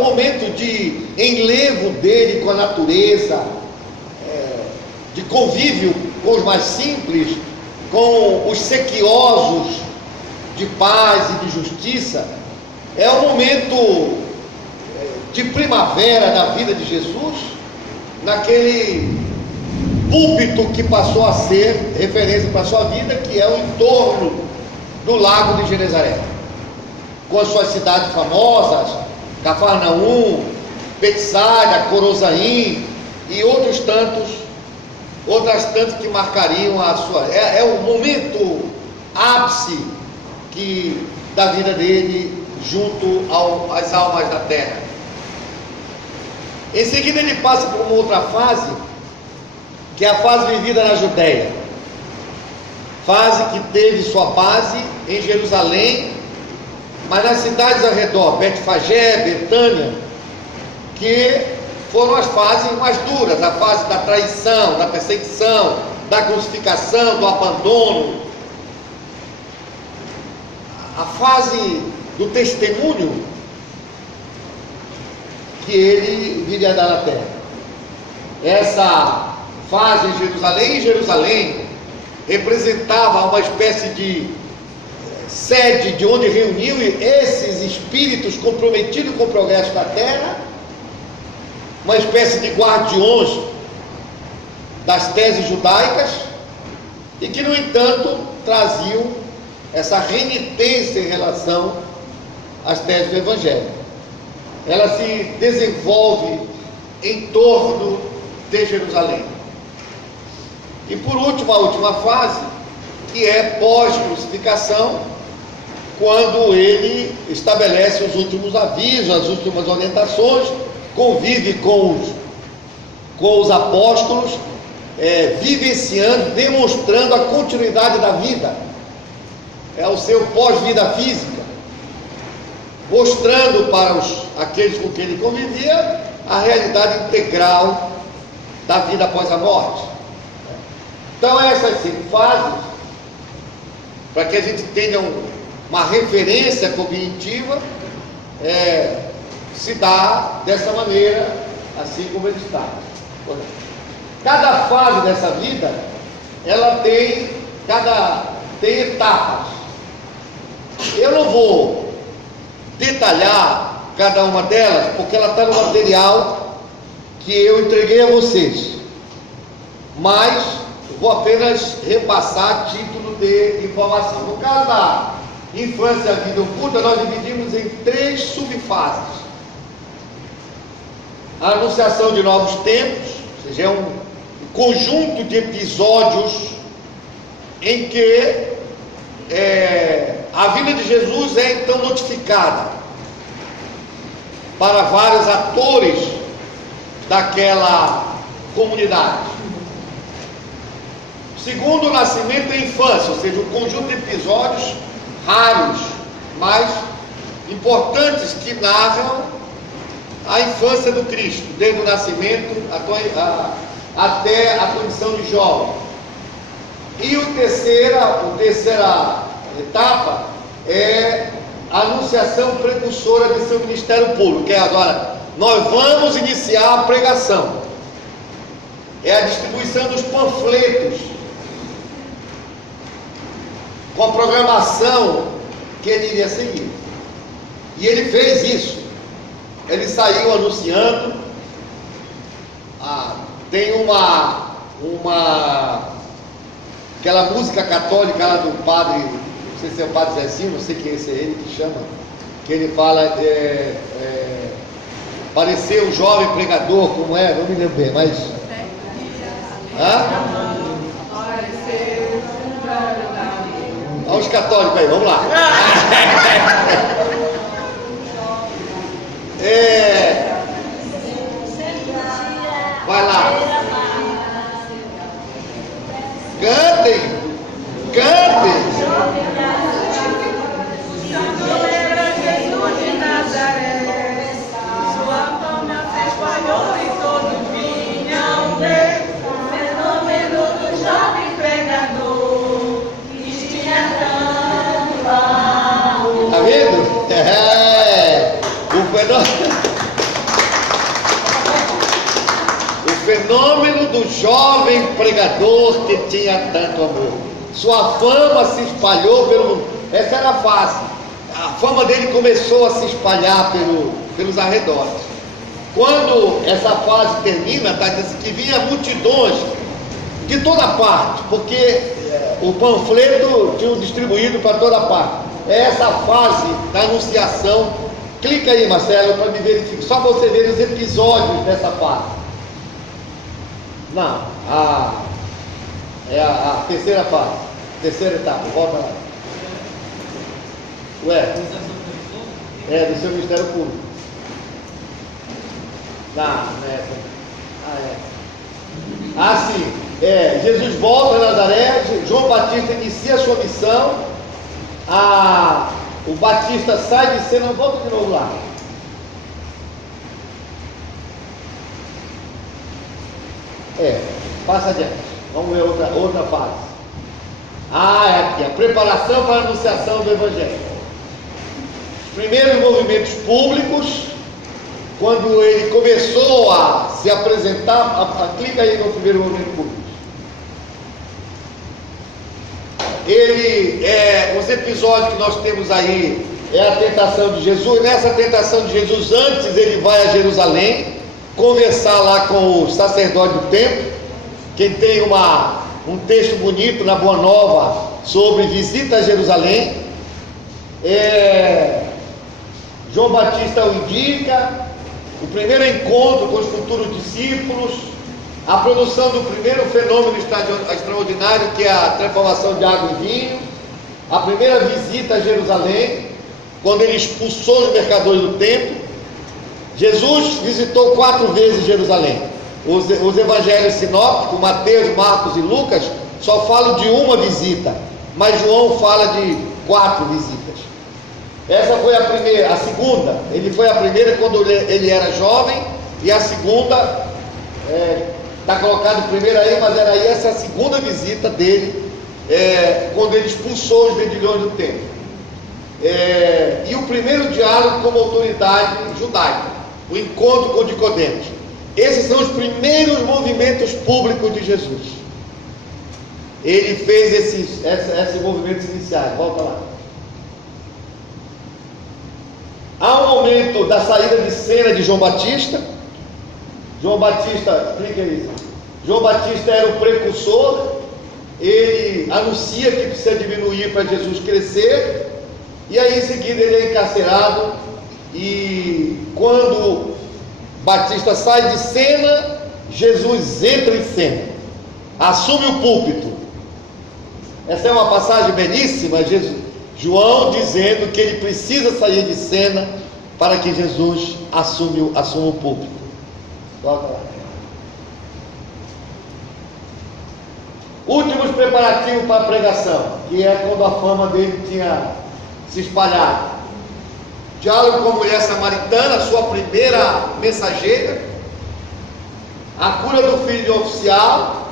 momento de enlevo dele com a natureza, de convívio com os mais simples, com os sequiosos de paz e de justiça. É o momento de primavera da vida de Jesus, naquele púlpito que passou a ser referência para a sua vida, que é o entorno do lago de Genezaré, com as suas cidades famosas, Cafarnaum, Betsaida, Corozaim e outras tantas que marcariam a sua. É o momento ápice da vida dele junto às almas da terra. Em seguida ele passa por uma outra fase, que é a fase vivida na Judéia, fase que teve sua base em Jerusalém, mas nas cidades ao redor, Betfagé, Betânia, que foram as fases mais duras, a fase da traição, da perseguição, da crucificação, do abandono, a fase do testemunho que ele viria a dar na terra. Essa fase em Jerusalém representava uma espécie de sede de onde reuniu esses espíritos comprometidos com o progresso da terra, uma espécie de guardiões das teses judaicas, e que, no entanto, traziam essa renitência em relação às teses do Evangelho. Ela se desenvolve em torno de Jerusalém. E por último, a última fase, que é pós-crucificação, quando ele estabelece os últimos avisos, as últimas orientações, convive com os apóstolos, vivenciando, demonstrando a continuidade da vida, o seu pós-vida física, mostrando para aqueles com quem ele convivia a realidade integral da vida após a morte. Então essas 5 fases, para que a gente tenha uma referência cognitiva, se dá dessa maneira, assim como ele está. Cada fase dessa vida, ela tem etapas. Eu não vou detalhar cada uma delas, porque ela está no material que eu entreguei a vocês, mas vou apenas repassar a título de informação. No caso da infância e a vida oculta, nós dividimos em 3 subfases: a anunciação de novos tempos, ou seja, é um conjunto de episódios em que a vinda de Jesus é então notificada para vários atores daquela comunidade. Segundo, o nascimento e a infância, ou seja, um conjunto de episódios raros, mas importantes, que narram a infância do Cristo, desde o nascimento até a condição de jovem. E a terceira etapa é a anunciação precursora de seu ministério público, que é agora, nós vamos iniciar a pregação, é a distribuição dos panfletos, com a programação que ele iria seguir. E ele fez isso. Ele saiu anunciando. Tem aquela música católica lá do padre, não sei se é o padre Zezinho, não sei quem é esse, é ele que chama, que ele fala, pareceu um jovem pregador, como é, não me lembro bem, mas... Olha os católicos aí, vamos lá. Vai lá. Cantem. Quando era Jesus de Nazaré, sua fama se espalhou e todos vinham ver o fenômeno do jovem pregador que tinha tanto amor. Tá vendo? O fenômeno do jovem pregador que tinha tanto amor. Sua fama se espalhou pelo mundo. Essa era a fase. A fama dele começou a se espalhar pelos arredores. Quando essa fase termina, está dizendo que vinha multidões de toda parte, porque o panfleto tinha distribuído para toda parte. Essa fase da anunciação. Clica aí, Marcelo, para me verificar, só para você ver os episódios dessa fase. Não, é a terceira fase, terceira etapa, volta lá. Do seu Ministério Público. Sim, Jesus volta a Nazaré, João Batista inicia a sua missão, o Batista sai de cena, volta de novo lá. Passa adiante. Vamos ver outra fase. É aqui, a preparação para a anunciação do Evangelho. Os primeiros movimentos públicos, quando ele começou a se apresentar, clica aí no primeiro movimento público. Os episódios que nós temos aí é a tentação de Jesus. Nessa tentação de Jesus, antes ele vai a Jerusalém conversar lá com o sacerdote do templo. Quem tem um texto bonito na Boa Nova sobre visita a Jerusalém, João Batista o indica, o primeiro encontro com os futuros discípulos, a produção do primeiro fenômeno extraordinário, que é a transformação de água em vinho, A primeira visita a Jerusalém, quando ele expulsou os mercadores do templo. Jesus visitou 4 vezes Jerusalém. Os evangelhos sinópticos, Mateus, Marcos e Lucas, só falam de uma visita, mas João fala de 4 visitas. Essa foi a primeira. A segunda, ele foi a primeira quando ele era jovem, e a segunda, está colocado primeiro aí, mas era aí essa segunda visita dele, quando ele expulsou os vendilhões do templo. E o primeiro diálogo como autoridade judaica, o encontro com Nicodemos. Esses são os primeiros movimentos públicos de Jesus. Ele fez esses movimentos iniciais. Volta lá. Há um momento da saída de cena de João Batista. João Batista, explica isso. João Batista era o precursor. Ele anuncia que precisa diminuir para Jesus crescer. E aí em seguida ele é encarcerado. E quando Batista sai de cena, Jesus entra em cena, assume o púlpito. Essa é uma passagem belíssima, João dizendo que ele precisa sair de cena para que Jesus assuma o púlpito. Volta lá. Últimos preparativos para a pregação, que é quando a fama dele tinha se espalhado. Diálogo com a mulher samaritana, sua primeira mensageira. A cura do filho de oficial.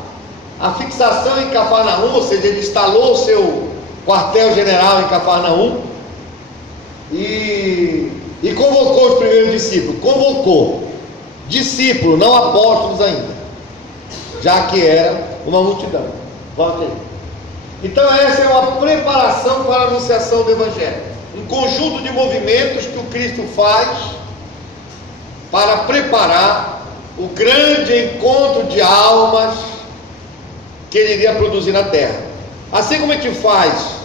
A fixação em Cafarnaum, ou seja, ele instalou o seu quartel-general em Cafarnaum. E convocou os primeiros discípulos. Convocou discípulos, não apóstolos ainda, já que era uma multidão. Volte aí. Então essa é uma preparação para a anunciação do Evangelho. Um conjunto de movimentos que o Cristo faz para preparar o grande encontro de almas que ele iria produzir na terra. Assim como a gente faz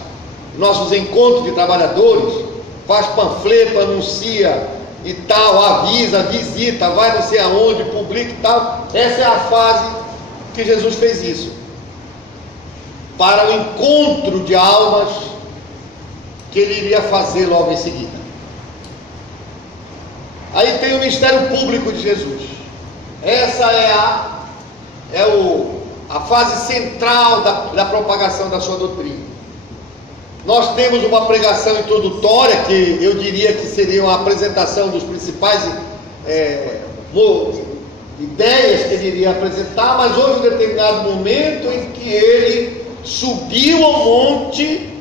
nossos encontros de trabalhadores, faz panfleto, anuncia e tal, avisa, visita, vai não sei aonde, publica e tal. Essa é a fase que Jesus fez isso, para o encontro de almas que ele iria fazer logo em seguida. Aí tem o ministério público de Jesus. Essa é a fase central da propagação da sua doutrina. Nós temos uma pregação introdutória, que eu diria que seria uma apresentação dos principais ideias que ele iria apresentar, mas houve um determinado momento em que ele subiu ao monte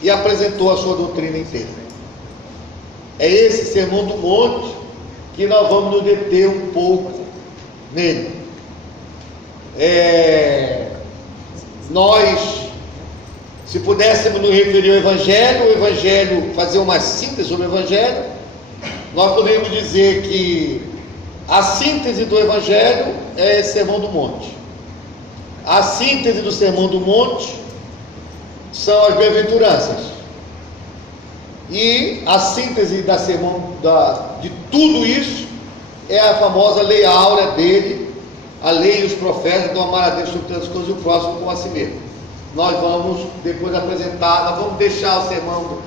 e apresentou a sua doutrina inteira. É esse sermão do monte que nós vamos nos deter um pouco nele. Nós, se pudéssemos nos referir ao Evangelho, fazer uma síntese sobre o Evangelho, nós poderíamos dizer que a síntese do Evangelho é esse sermão do monte. A síntese do sermão do monte são as bem-aventuranças, e a síntese de tudo isso é a famosa lei áurea dele, a lei e os profetas, do amar a Deus sobre todas as coisas e o próximo como a si mesmo. Nós vamos depois apresentar, nós vamos deixar o sermão,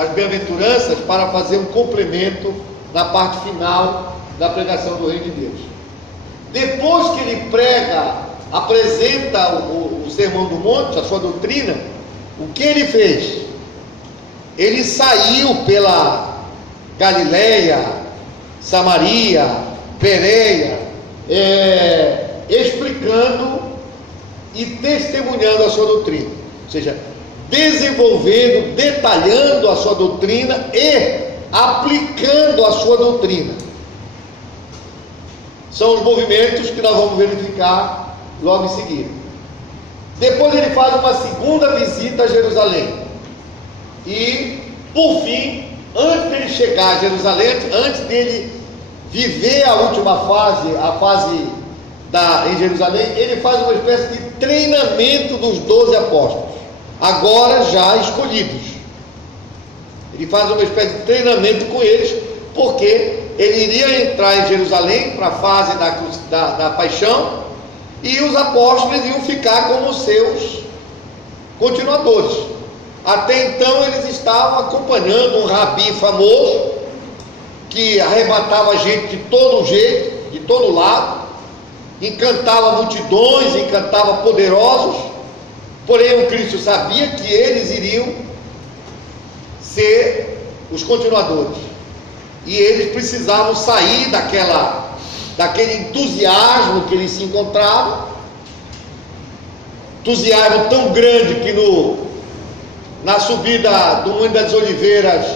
as bem-aventuranças, para fazer um complemento na parte final da pregação do Reino de Deus. Depois que ele apresenta o sermão do monte, a sua doutrina, o que ele fez? Ele saiu pela Galileia, Samaria, Pérea, explicando e testemunhando a sua doutrina, ou seja, desenvolvendo, detalhando a sua doutrina e aplicando a sua doutrina. São os movimentos que nós vamos verificar logo em seguida. Depois ele faz uma segunda visita a Jerusalém. E, por fim, antes dele chegar a Jerusalém, antes dele viver a última fase, em Jerusalém, ele faz uma espécie de treinamento dos 12 apóstolos, agora já escolhidos. Ele faz uma espécie de treinamento com eles, porque ele iria entrar em Jerusalém para a fase da paixão, e os apóstolos iam ficar como seus continuadores. Até então eles estavam acompanhando um rabi famoso, que arrebatava gente de todo jeito, de todo lado, encantava multidões, encantava poderosos. Porém o Cristo sabia que eles iriam ser os continuadores, e eles precisavam sair daquele entusiasmo que eles se encontravam, entusiasmo tão grande que na subida do Monte das Oliveiras,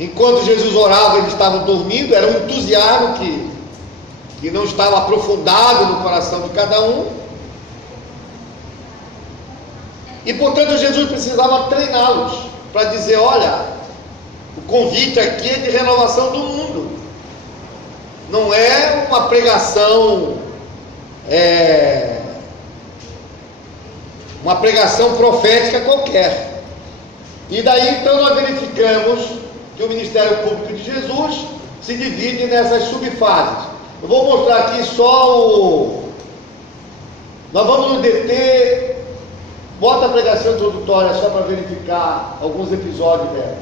enquanto Jesus orava, eles estavam dormindo. Era um entusiasmo que não estava aprofundado no coração de cada um, e portanto Jesus precisava treiná-los para dizer: olha, o convite aqui é de renovação do mundo, não é uma pregação profética qualquer. E daí então nós verificamos que o ministério público de Jesus se divide nessas subfases. Eu vou mostrar aqui só nós vamos nos deter. Bota a pregação introdutória só para verificar alguns episódios dela.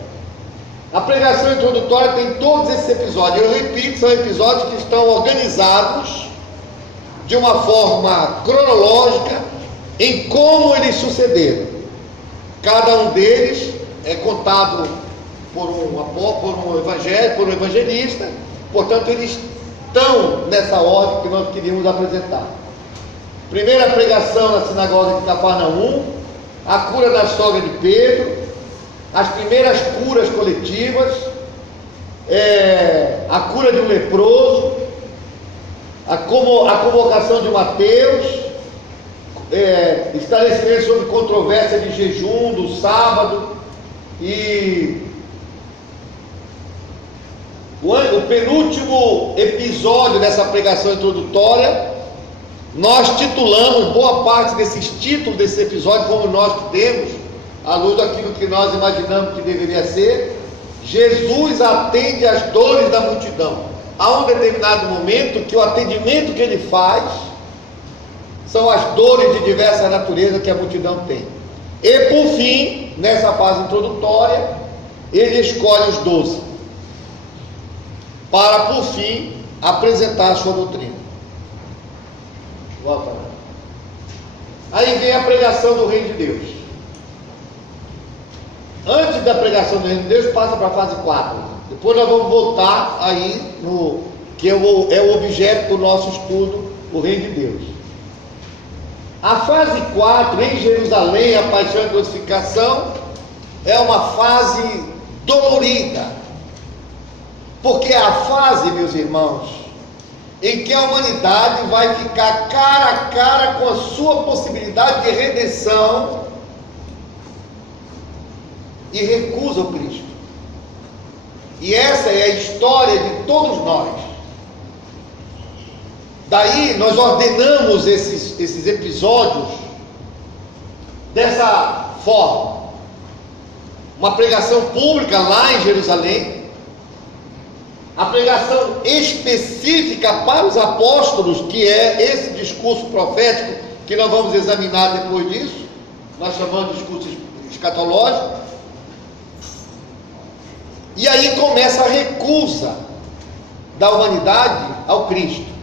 A pregação introdutória tem todos esses episódios. Eu repito, são episódios que estão organizados de uma forma cronológica em como eles sucederam. Cada um deles é contado por um evangelista. Portanto, eles estão nessa ordem que nós queríamos apresentar. Primeira pregação na sinagoga de Cafarnaum, a cura da sogra de Pedro, as primeiras curas coletivas, a cura de um leproso, a convocação de Mateus, esclarecimento sobre controvérsia de jejum, do sábado, e o penúltimo episódio dessa pregação introdutória, nós titulamos boa parte desses títulos desse episódio, como nós temos, à luz daquilo que nós imaginamos que deveria ser: Jesus atende às dores da multidão. Há um determinado momento que o atendimento que ele faz são as dores de diversa natureza que a multidão tem. E por fim, nessa fase introdutória, ele escolhe os 12 para por fim apresentar a sua doutrina. Volta lá. Aí vem a pregação do Reino de Deus. Antes da pregação do Reino de Deus, passa para a fase 4. Depois nós vamos voltar aí que é o objeto do nosso estudo, o Reino de Deus. A fase 4, em Jerusalém, a paixão e crucificação, é uma fase dolorida, porque é a fase, meus irmãos, em que a humanidade vai ficar cara a cara com a sua possibilidade de redenção e recusa o Cristo. E essa é a história de todos nós. Daí nós ordenamos esses episódios dessa forma: uma pregação pública lá em Jerusalém, a pregação específica para os apóstolos, que é esse discurso profético que nós vamos examinar depois disso, nós chamamos de discurso escatológico. E aí começa a recusa da humanidade ao Cristo.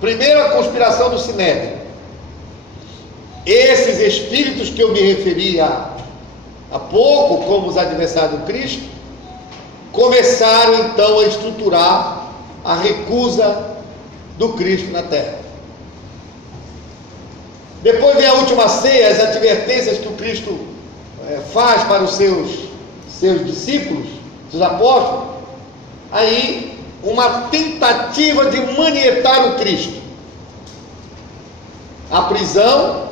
Primeiro, a conspiração do Sinédrio. Esses espíritos que eu me referi há pouco, como os adversários do Cristo, começaram então a estruturar a recusa do Cristo na terra. Depois vem a última ceia, as advertências que o Cristo faz para os seus discípulos, seus apóstolos. Aí, uma tentativa de manietar o Cristo. A prisão,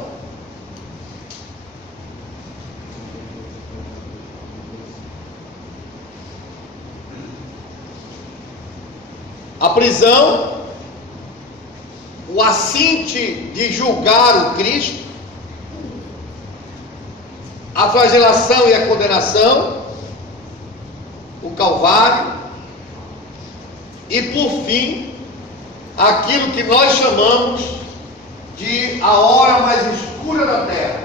o assinte de julgar o Cristo, a flagelação e a condenação, o Calvário, e por fim, aquilo que nós chamamos de a hora mais escura da terra.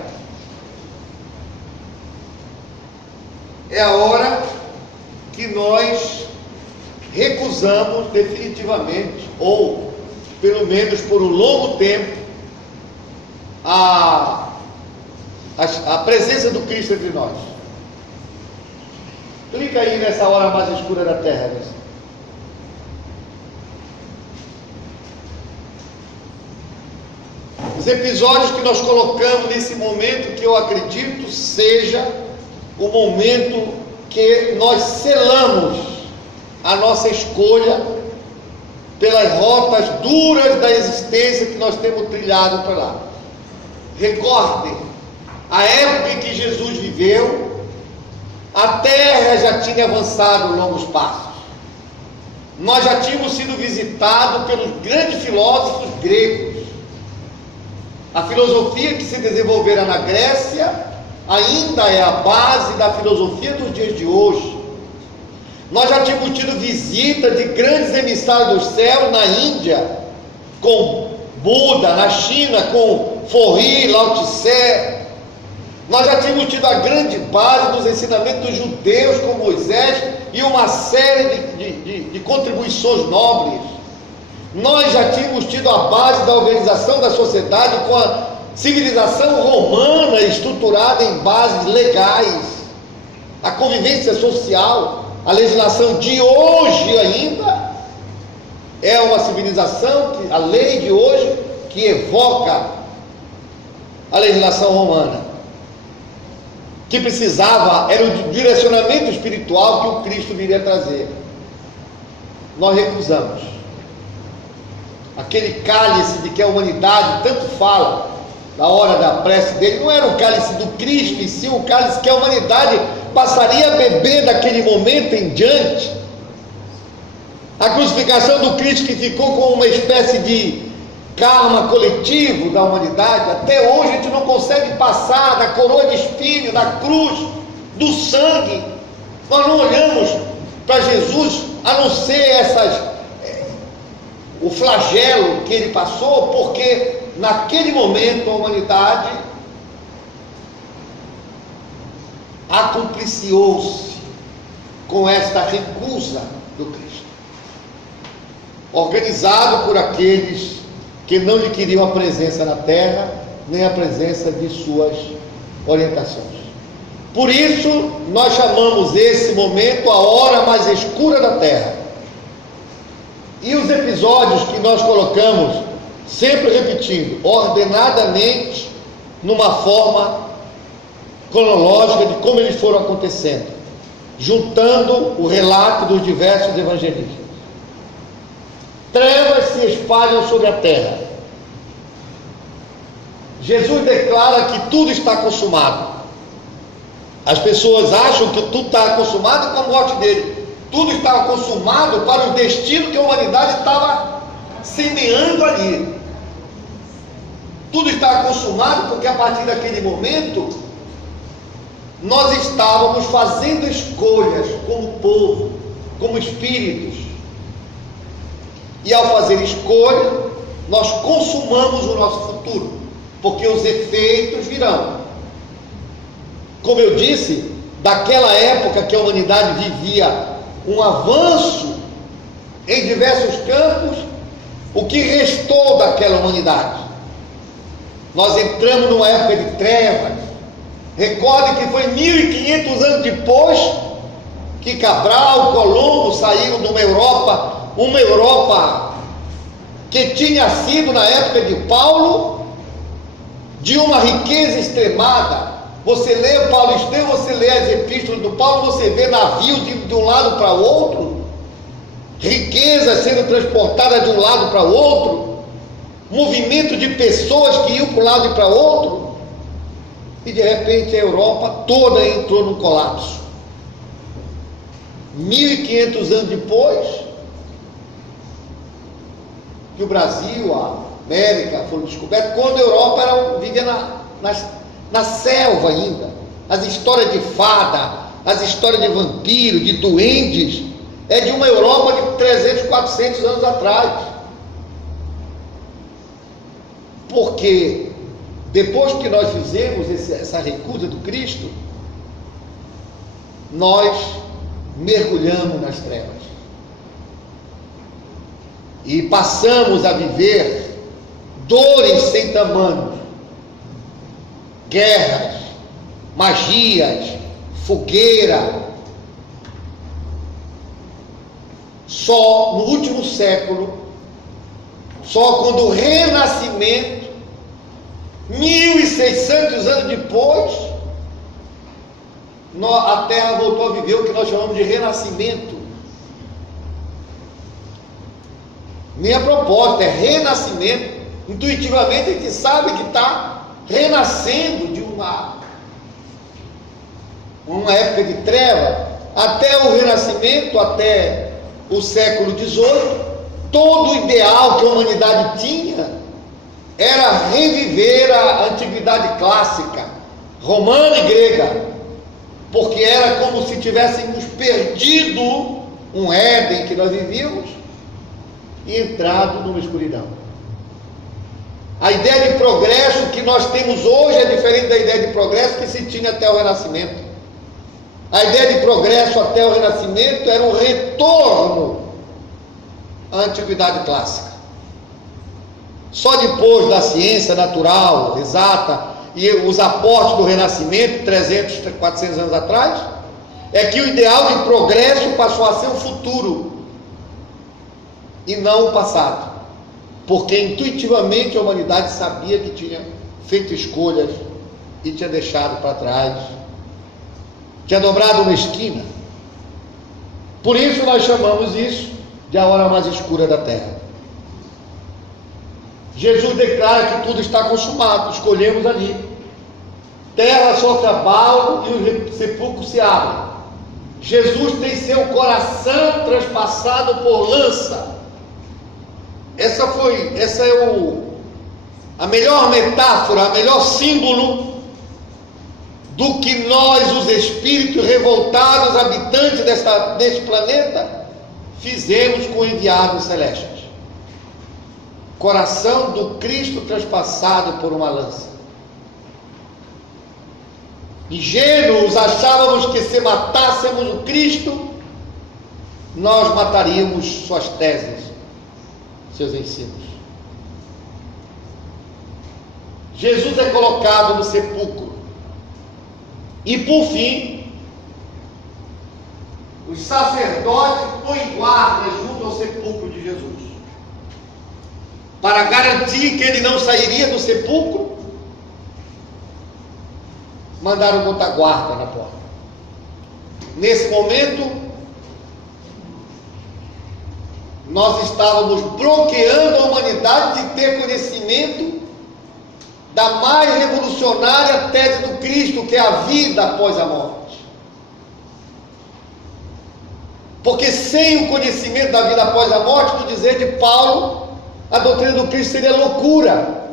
É a hora que nós recusamos definitivamente, ou pelo menos por um longo tempo, a presença do Cristo entre nós. Clica aí nessa hora mais escura da terra. Os episódios que nós colocamos nesse momento, que eu acredito seja o momento que nós selamos a nossa escolha pelas rotas duras da existência que nós temos trilhado para lá. Recordem, a época em que Jesus viveu, a terra já tinha avançado longos passos. Nós já tínhamos sido visitados pelos grandes filósofos gregos. A filosofia que se desenvolvera na Grécia ainda é a base da filosofia dos dias de hoje. Nós já tínhamos tido visita de grandes emissários dos céus na Índia, com Buda, na China, com Forri, Lao Tse. Nós já tínhamos tido a grande base dos ensinamentos dos judeus com Moisés e uma série de contribuições nobres. Nós já tínhamos tido a base da organização da sociedade com a civilização romana estruturada em bases legais, a convivência social. A legislação de hoje ainda é uma civilização, a lei de hoje, que evoca a legislação romana, que precisava, era o direcionamento espiritual que o Cristo viria trazer. Nós recusamos. Aquele cálice de que a humanidade tanto fala, na hora da prece dele, não era o cálice do Cristo, e sim o cálice que a humanidade passaria a beber daquele momento em diante. A crucificação do Cristo, que ficou como uma espécie de karma coletivo da humanidade. Até hoje a gente não consegue passar da coroa de espinho, da cruz, do sangue. Nós não olhamos para Jesus, a não ser o flagelo que ele passou, porque naquele momento a humanidade acompliciou-se com esta recusa do Cristo, organizado por aqueles que não lhe queriam a presença na terra, nem a presença de suas orientações. Por isso, nós chamamos esse momento a hora mais escura da terra. E os episódios que nós colocamos, sempre repetindo, ordenadamente, numa forma cronológica de como eles foram acontecendo, juntando o relato dos diversos evangelistas. Trevas se espalham sobre a terra. Jesus declara que tudo está consumado. As pessoas acham que tudo está consumado com a morte dele. Tudo estava consumado para o destino que a humanidade estava semeando ali. Tudo estava consumado porque a partir daquele momento nós estávamos fazendo escolhas como povo, como espíritos. E ao fazer escolha, nós consumamos o nosso futuro, porque os efeitos virão. Como eu disse, daquela época que a humanidade vivia um avanço em diversos campos, o que restou daquela humanidade? Nós entramos numa época de trevas. Recorde que foi 1500 anos depois que Cabral, Colombo saíram de uma Europa que tinha sido na época de Paulo de uma riqueza extremada. Você lê Paulo Estevão, você lê as epístolas do Paulo, você vê navios de um lado para o outro, riqueza sendo transportada de um lado para o outro, movimento de pessoas que iam para um lado e para outro, e de repente a Europa toda entrou num colapso. 1500 anos depois que o Brasil, a América foram descobertos, quando a Europa vivia na selva ainda. As histórias de fada, as histórias de vampiro, de duendes, é de uma Europa de 300, 400 anos atrás. Porque depois que nós fizemos essa recusa do Cristo, nós mergulhamos nas trevas e passamos a viver dores sem tamanho, guerras, magias, fogueira. Só no último século, só quando o Renascimento, 1600 anos depois, a Terra voltou a viver o que nós chamamos de renascimento. Nem a propósito, é renascimento. Intuitivamente a gente sabe que está renascendo de uma época de treva. Até o Renascimento, até o século XVIII, todo o ideal que a humanidade tinha era reviver a antiguidade clássica, romana e grega, porque era como se tivéssemos perdido um Éden que nós vivíamos e entrado numa escuridão. A ideia de progresso que nós temos hoje é diferente da ideia de progresso que se tinha até o Renascimento. A ideia de progresso até o Renascimento era um retorno à antiguidade clássica. Só depois da ciência natural, exata, e os aportes do Renascimento, 300, 400 anos atrás, é que o ideal de progresso passou a ser o futuro e não o passado, porque intuitivamente a humanidade sabia que tinha feito escolhas e tinha deixado para trás, tinha dobrado uma esquina. Por isso nós chamamos isso de a hora mais escura da terra. Jesus declara que tudo está consumado, escolhemos ali. Terra sofre abalo e os sepulcros se abrem. Jesus tem seu coração transpassado por lança. Essa é a melhor metáfora, a melhor símbolo do que nós, os espíritos revoltados, habitantes deste planeta, fizemos com enviados celestes. Coração do Cristo transpassado por uma lança. Ingênuos, achávamos que se matássemos o Cristo, nós mataríamos suas teses, seus ensinos. Jesus é colocado no sepulcro. E por fim, os sacerdotes põem guarda junto ao sepulcro de Jesus, para garantir que ele não sairia do sepulcro. Mandaram botar guarda na porta. Nesse momento, nós estávamos bloqueando a humanidade de ter conhecimento da mais revolucionária tese do Cristo, que é a vida após a morte. Porque sem o conhecimento da vida após a morte, no dizer de Paulo, a doutrina do Cristo seria loucura.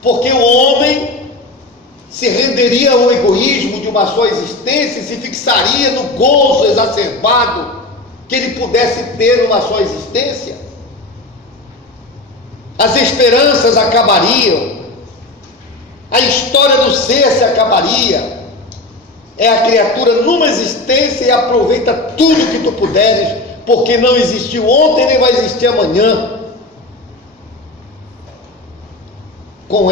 Porque o homem se renderia ao egoísmo de uma só existência e se fixaria no gozo exacerbado que ele pudesse ter numa só existência. As esperanças acabariam, a história do ser se acabaria. É a criatura numa existência e aproveita tudo que tu puderes, porque não existiu ontem nem vai existir amanhã. Com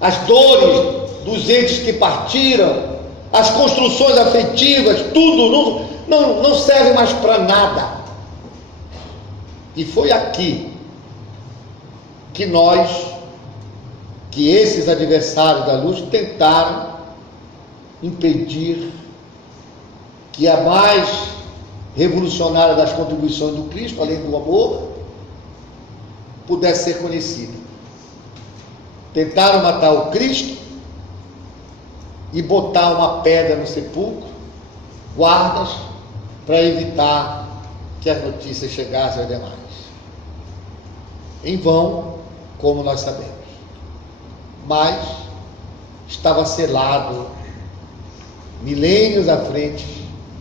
as dores dos entes que partiram, as construções afetivas, tudo não serve mais para nada. E foi aqui que esses adversários da luz tentaram impedir que a mais revolucionária das contribuições do Cristo, além do amor, pudesse ser conhecida. Tentaram matar o Cristo e botar uma pedra no sepulcro, guardas, para evitar que as notícias chegassem aos demais. Em vão, como nós sabemos. Mas estava selado milênios à frente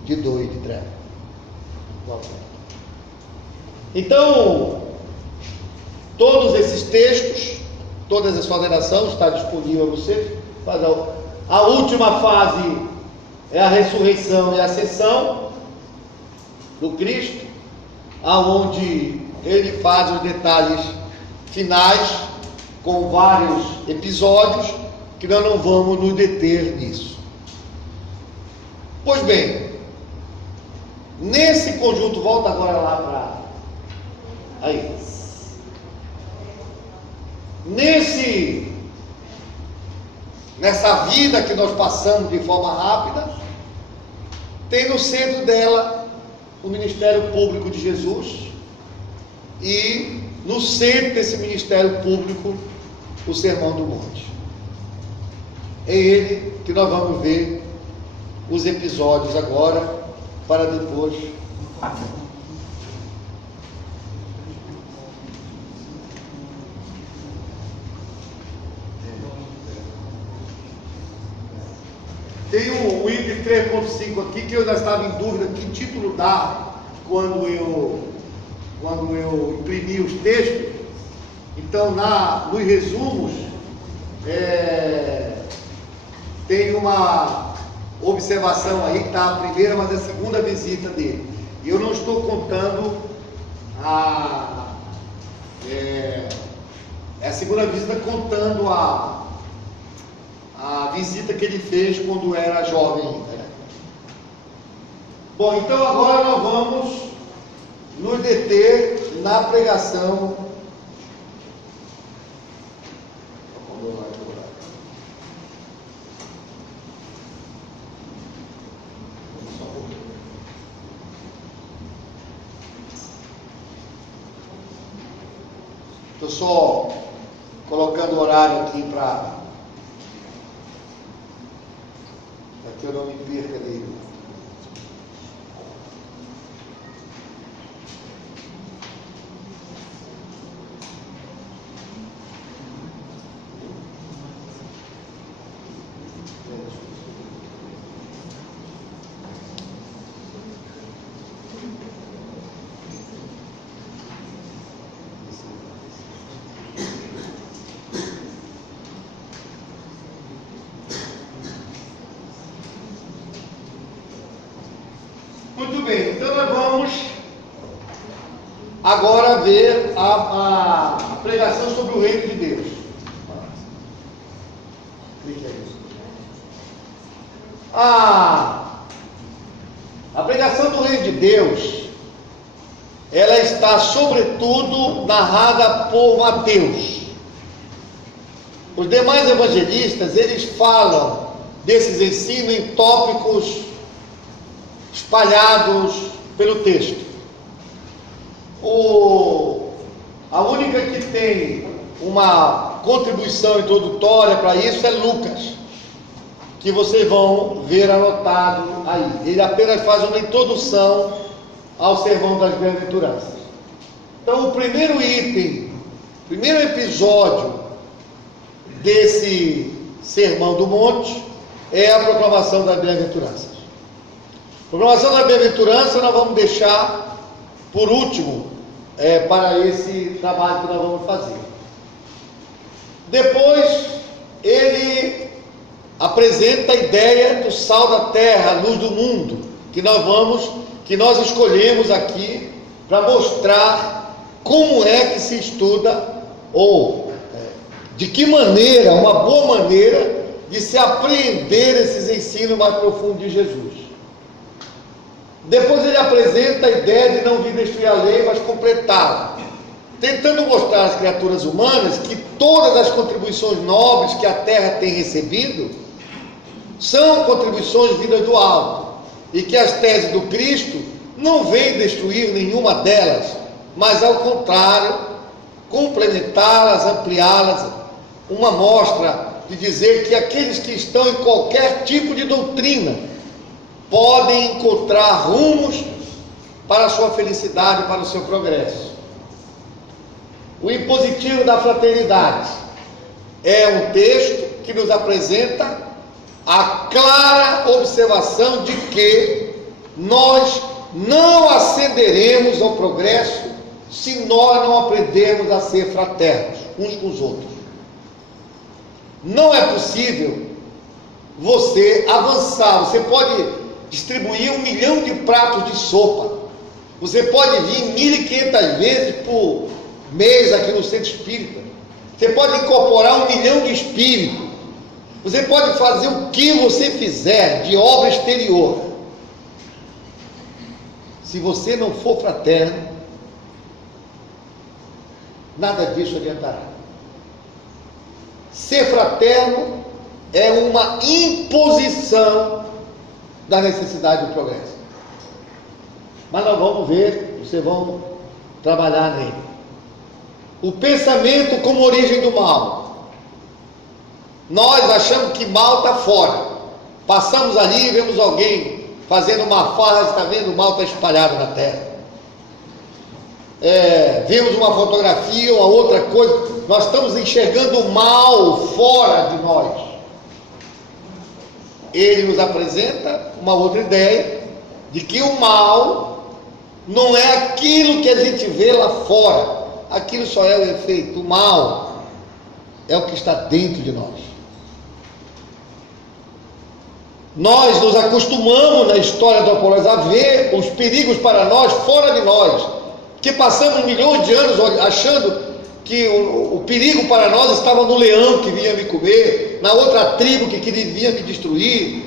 de dor e de treva. Então, todos esses textos, todas as exortações, está disponível a você. A última fase é a ressurreição e a ascensão do Cristo, aonde ele faz os detalhes finais, com vários episódios, que nós não vamos nos deter nisso. Pois bem, nesse conjunto, volta agora lá para aí. Nessa vida que nós passamos de forma rápida, tem no centro dela o ministério público de Jesus, e no centro desse ministério público o Sermão do Monte. É ele que nós vamos ver os episódios agora, para depois tem o item 3.5 aqui, que eu já estava em dúvida que título dar quando eu imprimi os textos. Então, nos resumos, tem uma observação aí, que está a primeira, mas a segunda visita dele. E eu não estou contando a segunda visita, contando a visita que ele fez quando era jovem ainda. Bom, então agora nós vamos nos deter na pregação. Estou só colocando o horário aqui para que eu não me perca dele. Muito bem, então nós vamos agora ver a pregação sobre o reino de Deus. A pregação do reino de Deus, ela está sobretudo narrada por Mateus. Os demais evangelistas, eles falam desses ensinos em tópicos espalhados pelo texto. A única que tem uma contribuição introdutória para isso é Lucas, que vocês vão ver anotado aí. Ele apenas faz uma introdução ao Sermão das Bem-aventuranças. Então, o primeiro item, primeiro episódio desse Sermão do Monte é a proclamação das Bem-aventuranças. A proclamação da bem-aventurança nós vamos deixar por último, para esse trabalho que nós vamos fazer. Depois, ele apresenta a ideia do sal da terra, a luz do mundo, que nós escolhemos aqui para mostrar como é que se estuda, ou de que maneira, uma boa maneira de se apreender esses ensinos mais profundos de Jesus. Depois ele apresenta a ideia de não vir destruir a lei, mas completá-la, tentando mostrar às criaturas humanas que todas as contribuições nobres que a terra tem recebido são contribuições vindas do alto, e que as teses do Cristo não vêm destruir nenhuma delas, mas ao contrário, complementá-las, ampliá-las. Uma mostra de dizer que aqueles que estão em qualquer tipo de doutrina podem encontrar rumos para a sua felicidade, para o seu progresso. O impositivo da fraternidade é um texto que nos apresenta a clara observação de que nós não ascenderemos ao progresso se nós não aprendermos a ser fraternos uns com os outros. Não é possível você avançar. Você pode distribuir 1 milhão de pratos de sopa, você pode vir 1.500 vezes por mês aqui no centro espírita, você pode incorporar 1 milhão de espíritos, você pode fazer o que você fizer de obra exterior. Se você não for fraterno, nada disso adiantará. Ser fraterno é uma imposição da necessidade do progresso. Mas nós vamos ver, vocês vão trabalhar nele. O pensamento como origem do mal. Nós achamos que mal está fora. Passamos ali e vemos alguém fazendo uma farra, está vendo, o mal está espalhado na terra. Vemos uma fotografia ou outra coisa, nós estamos enxergando o mal fora de nós. Ele nos apresenta uma outra ideia de que o mal não é aquilo que a gente vê lá fora, aquilo só é o efeito. O mal é o que está dentro de nós. Nós nos acostumamos na história antropológica a ver os perigos para nós fora de nós, que passamos milhões de anos achando que o perigo para nós estava no leão que vinha me comer, na outra tribo que vinha me destruir,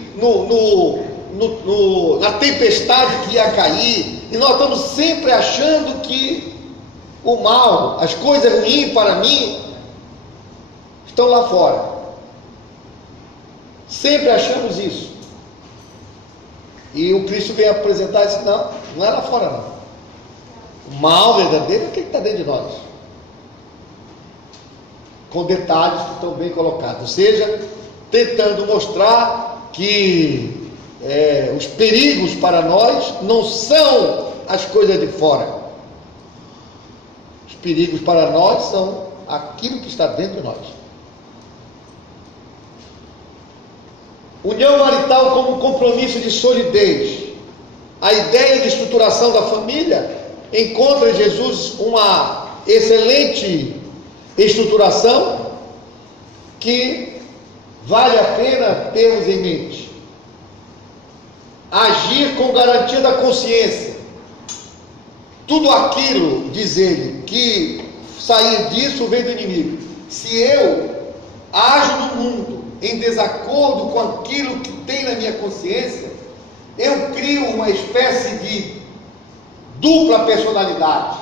na tempestade que ia cair, e nós estamos sempre achando que o mal, as coisas ruins para mim, estão lá fora. Sempre achamos isso. E o Cristo veio apresentar isso, não é lá fora não. O mal verdadeiro é o que está dentro de nós. Com detalhes que estão bem colocados. Ou seja, tentando mostrar que os perigos para nós não são as coisas de fora. Os perigos para nós são aquilo que está dentro de nós. União marital como compromisso de solidez. A ideia de estruturação da família encontra em Jesus uma excelente estruturação que vale a pena termos em mente. Agir com garantia da consciência. Tudo aquilo, diz ele, que sair disso vem do inimigo. Se eu ajo no mundo em desacordo com aquilo que tem na minha consciência, eu crio uma espécie de dupla personalidade.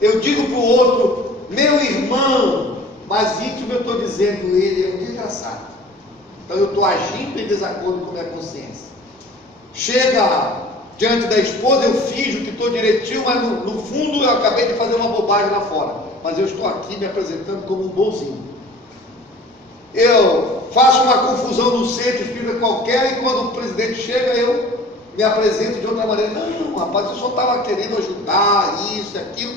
Eu digo para o outro, meu irmão, mas íntimo eu estou dizendo, ele é um desgraçado. Então eu estou agindo em desacordo com a minha consciência. Chega diante da esposa, eu finjo que estou direitinho, mas no fundo eu acabei de fazer uma bobagem lá fora. Mas eu estou aqui me apresentando como um bonzinho. Eu faço uma confusão no centro espírita qualquer, e quando o presidente chega, eu me apresento de outra maneira. Não, rapaz, eu só estava querendo ajudar, isso e aquilo.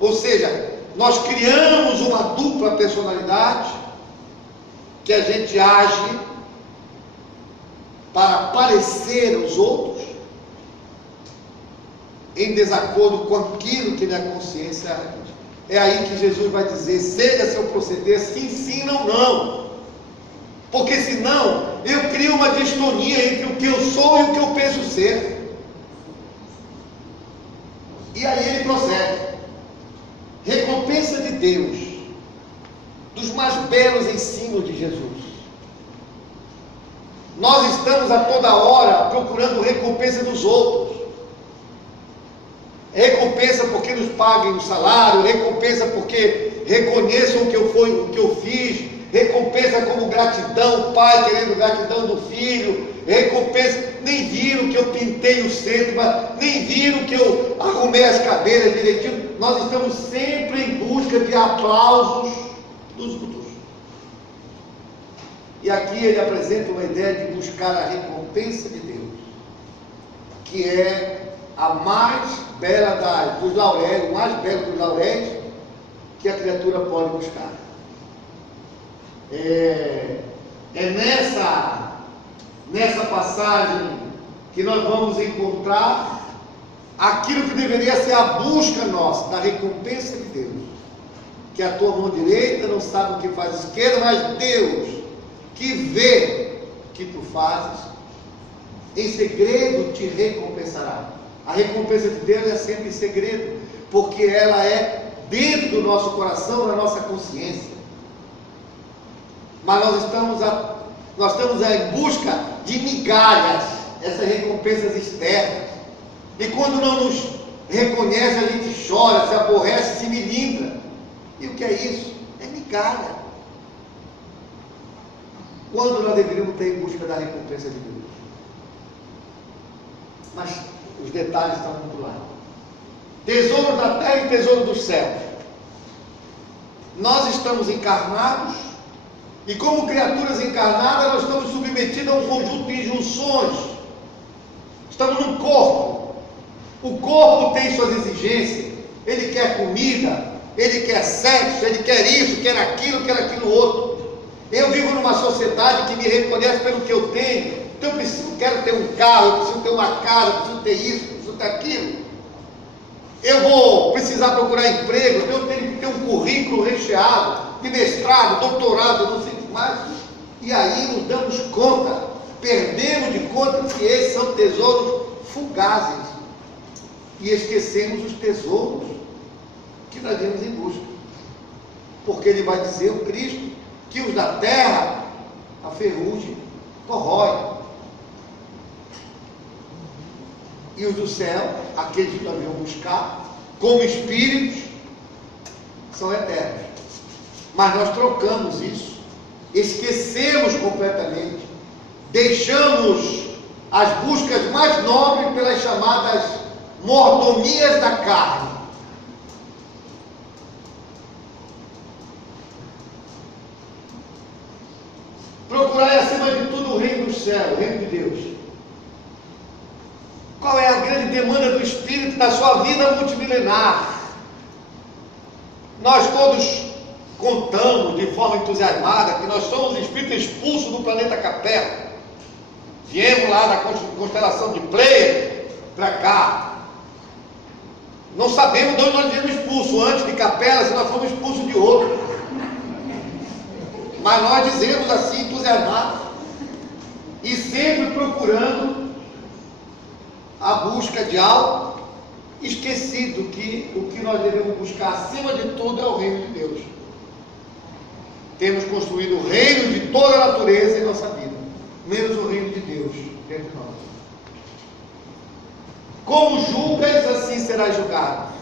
Ou seja, nós criamos uma dupla personalidade, que a gente age para parecer aos outros, em desacordo com aquilo que minha consciência é. É aí que Jesus vai dizer, seja seu proceder sim, sim, não, não. Porque senão eu crio uma distonia entre o que eu sou e o que eu penso ser. E aí ele prossegue. Recompensa de Deus, dos mais belos ensinos de Jesus. Nós estamos a toda hora procurando recompensa dos outros. Recompensa porque nos paguem o salário, recompensa porque reconheçam o que eu fiz, recompensa como gratidão, pai querendo gratidão do filho, recompensa, nem viram que eu pintei o centro, nem viram que eu arrumei as cadeiras direitinho. Nós estamos sempre em busca de aplausos dos outros. E aqui ele apresenta uma ideia de buscar a recompensa de Deus, que é a mais bela dos lauréis, o mais belo dos lauréis que a criatura pode buscar. É nessa passagem que nós vamos encontrar aquilo que deveria ser a busca nossa, da recompensa de Deus. Que a tua mão direita não sabe o que faz a esquerda, mas Deus, que vê o que tu fazes, em segredo te recompensará. A recompensa de Deus é sempre em segredo, porque ela é dentro do nosso coração, da nossa consciência. Mas nós estamos em busca de migalhas, essas recompensas externas. E quando não nos reconhece, a gente chora, se aborrece, se melindra. E o que é isso? É migalha. Quando nós deveríamos ter em busca da recompensa de Deus? Mas os detalhes estão muito lá. Tesouro da terra e tesouro dos céus. Nós estamos encarnados, e como criaturas encarnadas, nós estamos submetidos a um conjunto de injunções. Estamos num corpo. O corpo tem suas exigências. Ele quer comida, ele quer sexo, ele quer isso, quer aquilo outro. Eu vivo numa sociedade que me reconhece pelo que eu tenho. Então eu quero ter um carro, eu preciso ter uma casa, eu preciso ter isso, eu preciso ter aquilo. Eu vou precisar procurar emprego, então eu tenho que ter um currículo recheado, de mestrado, doutorado, não sei o que mais. E aí nos damos conta, perdemos de conta que esses são tesouros fugazes. E esquecemos os tesouros que nós vemos em busca. Porque ele vai dizer, o Cristo, que os da terra, a ferrugem corrói. E os do céu, aqueles que nós vamos buscar, como espíritos, são eternos. Mas nós trocamos isso, esquecemos completamente, deixamos as buscas mais nobres pelas chamadas mordomias da carne. Procurai acima de tudo o reino do céu, o reino de Deus. Qual é a grande demanda do Espírito na sua vida multimilenar? Nós todos contamos de forma entusiasmada que nós somos espíritos expulsos do planeta Capela. Viemos lá da constelação de Pleiades para cá. Não sabemos de onde nós viemos expulsos, antes de Capela, se nós fomos expulsos de outro. Mas nós dizemos assim, entusiasmados, e sempre procurando a busca de algo, esquecido que o que nós devemos buscar acima de tudo é o reino de Deus. Temos construído o reino de toda a natureza em nossa vida, menos o reino de Deus dentro de nós. Como julgas, assim serás julgado.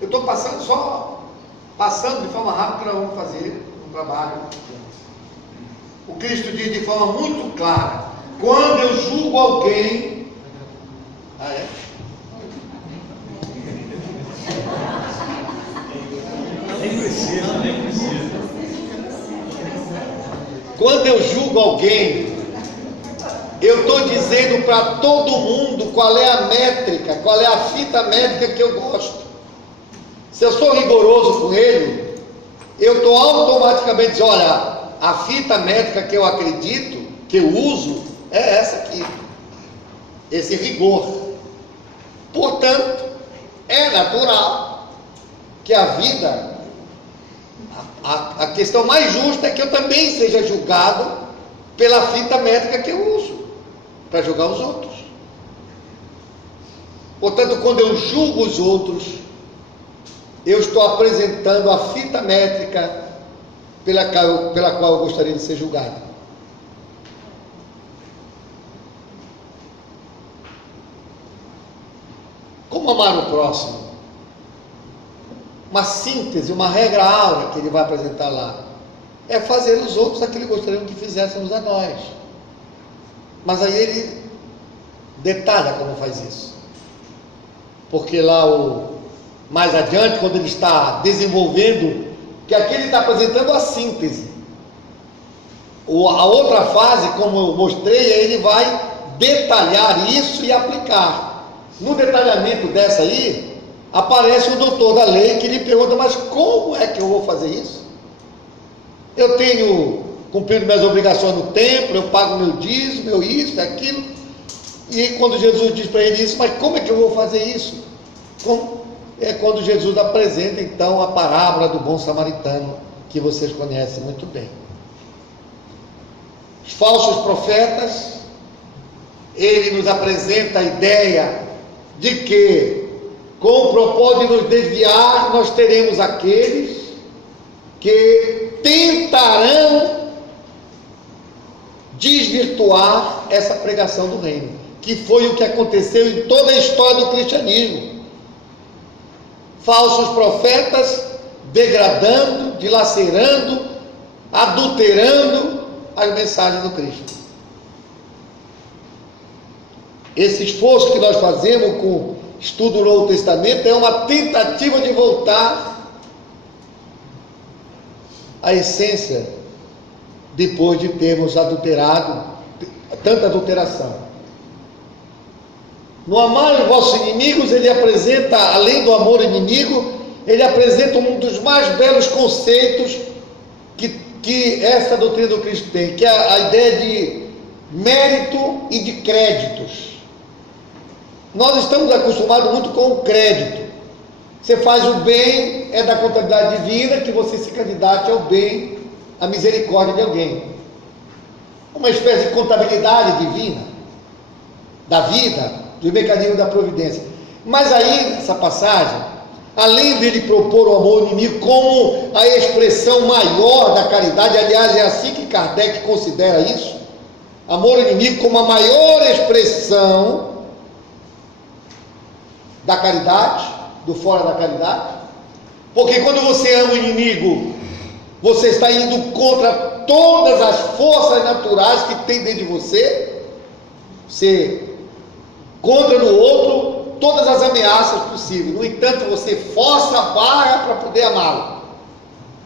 Eu estou passando de forma rápida, nós vamos fazer um trabalho. O Cristo diz de forma muito clara: quando eu julgo alguém. Nem precisa. Quando eu julgo alguém, eu estou dizendo para todo mundo qual é a métrica, qual é a fita métrica que eu gosto. Se eu sou rigoroso com ele, eu estou automaticamente dizendo: olha, a fita métrica que eu acredito, que eu uso, é essa aqui, esse rigor. Portanto, é natural que a vida, a questão mais justa é que eu também seja julgado pela fita métrica que eu uso para julgar os outros. Portanto, quando eu julgo os outros, eu estou apresentando a fita métrica pela qual eu gostaria de ser julgado. Como amar o próximo? Uma síntese, uma regra áurea que ele vai apresentar lá é fazer os outros aquilo que gostariam que fizéssemos a nós. Mas aí ele detalha como faz isso, porque lá mais adiante, quando ele está desenvolvendo, que aqui ele está apresentando a síntese. A outra fase, como eu mostrei, aí ele vai detalhar isso e aplicar. No detalhamento dessa aí, aparece o doutor da lei que lhe pergunta: mas como é que eu vou fazer isso? Eu tenho cumprido minhas obrigações no templo, eu pago meu dízimo, meu isso, aquilo. E quando Jesus diz para ele isso, mas como é que eu vou fazer isso? É quando Jesus apresenta então a parábola do bom samaritano, que vocês conhecem muito bem. Os falsos profetas, ele nos apresenta a ideia de que, com o propósito de nos desviar, nós teremos aqueles que tentarão desvirtuar essa pregação do reino, que foi o que aconteceu em toda a história do cristianismo. Falsos profetas degradando, dilacerando, adulterando as mensagens do Cristo. Esse esforço que nós fazemos com o estudo do Novo Testamento é uma tentativa de voltar à essência, depois de termos adulterado, tanta adulteração. No amar os vossos inimigos, ele apresenta, além do amor inimigo, ele apresenta um dos mais belos conceitos que essa doutrina do Cristo tem, que é a ideia de mérito e de créditos. Nós estamos acostumados muito com o crédito. Você faz o bem, é da contabilidade divina que você se candidate ao bem, à misericórdia de alguém. Uma espécie de contabilidade divina da vida, do mecanismo da providência. Mas aí, nessa passagem, além dele propor o amor ao inimigo como a expressão maior da caridade, aliás, é assim que Kardec considera isso, amor ao inimigo como a maior expressão da caridade, do fora da caridade, porque quando você ama o inimigo, você está indo contra todas as forças naturais que tem dentro de você, você contra no outro todas as ameaças possíveis. No entanto, você força a barra para poder amá-lo.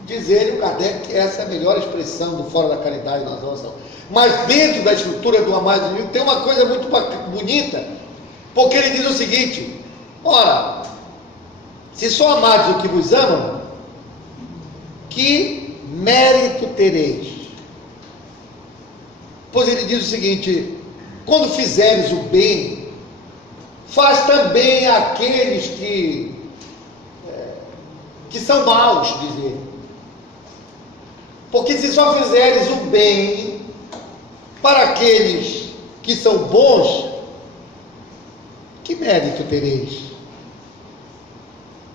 Diz ele, o Kardec, que essa é a melhor expressão do fora da caridade na nossa. Mas dentro da estrutura do amar o inimigo tem uma coisa muito bonita, porque ele diz o seguinte: ora, se só amares o que vos amam, que mérito tereis? Pois ele diz o seguinte: quando fizeres o bem, faz também àqueles que são maus, diz ele. Porque se só fizeres o bem para aqueles que são bons, que mérito tereis?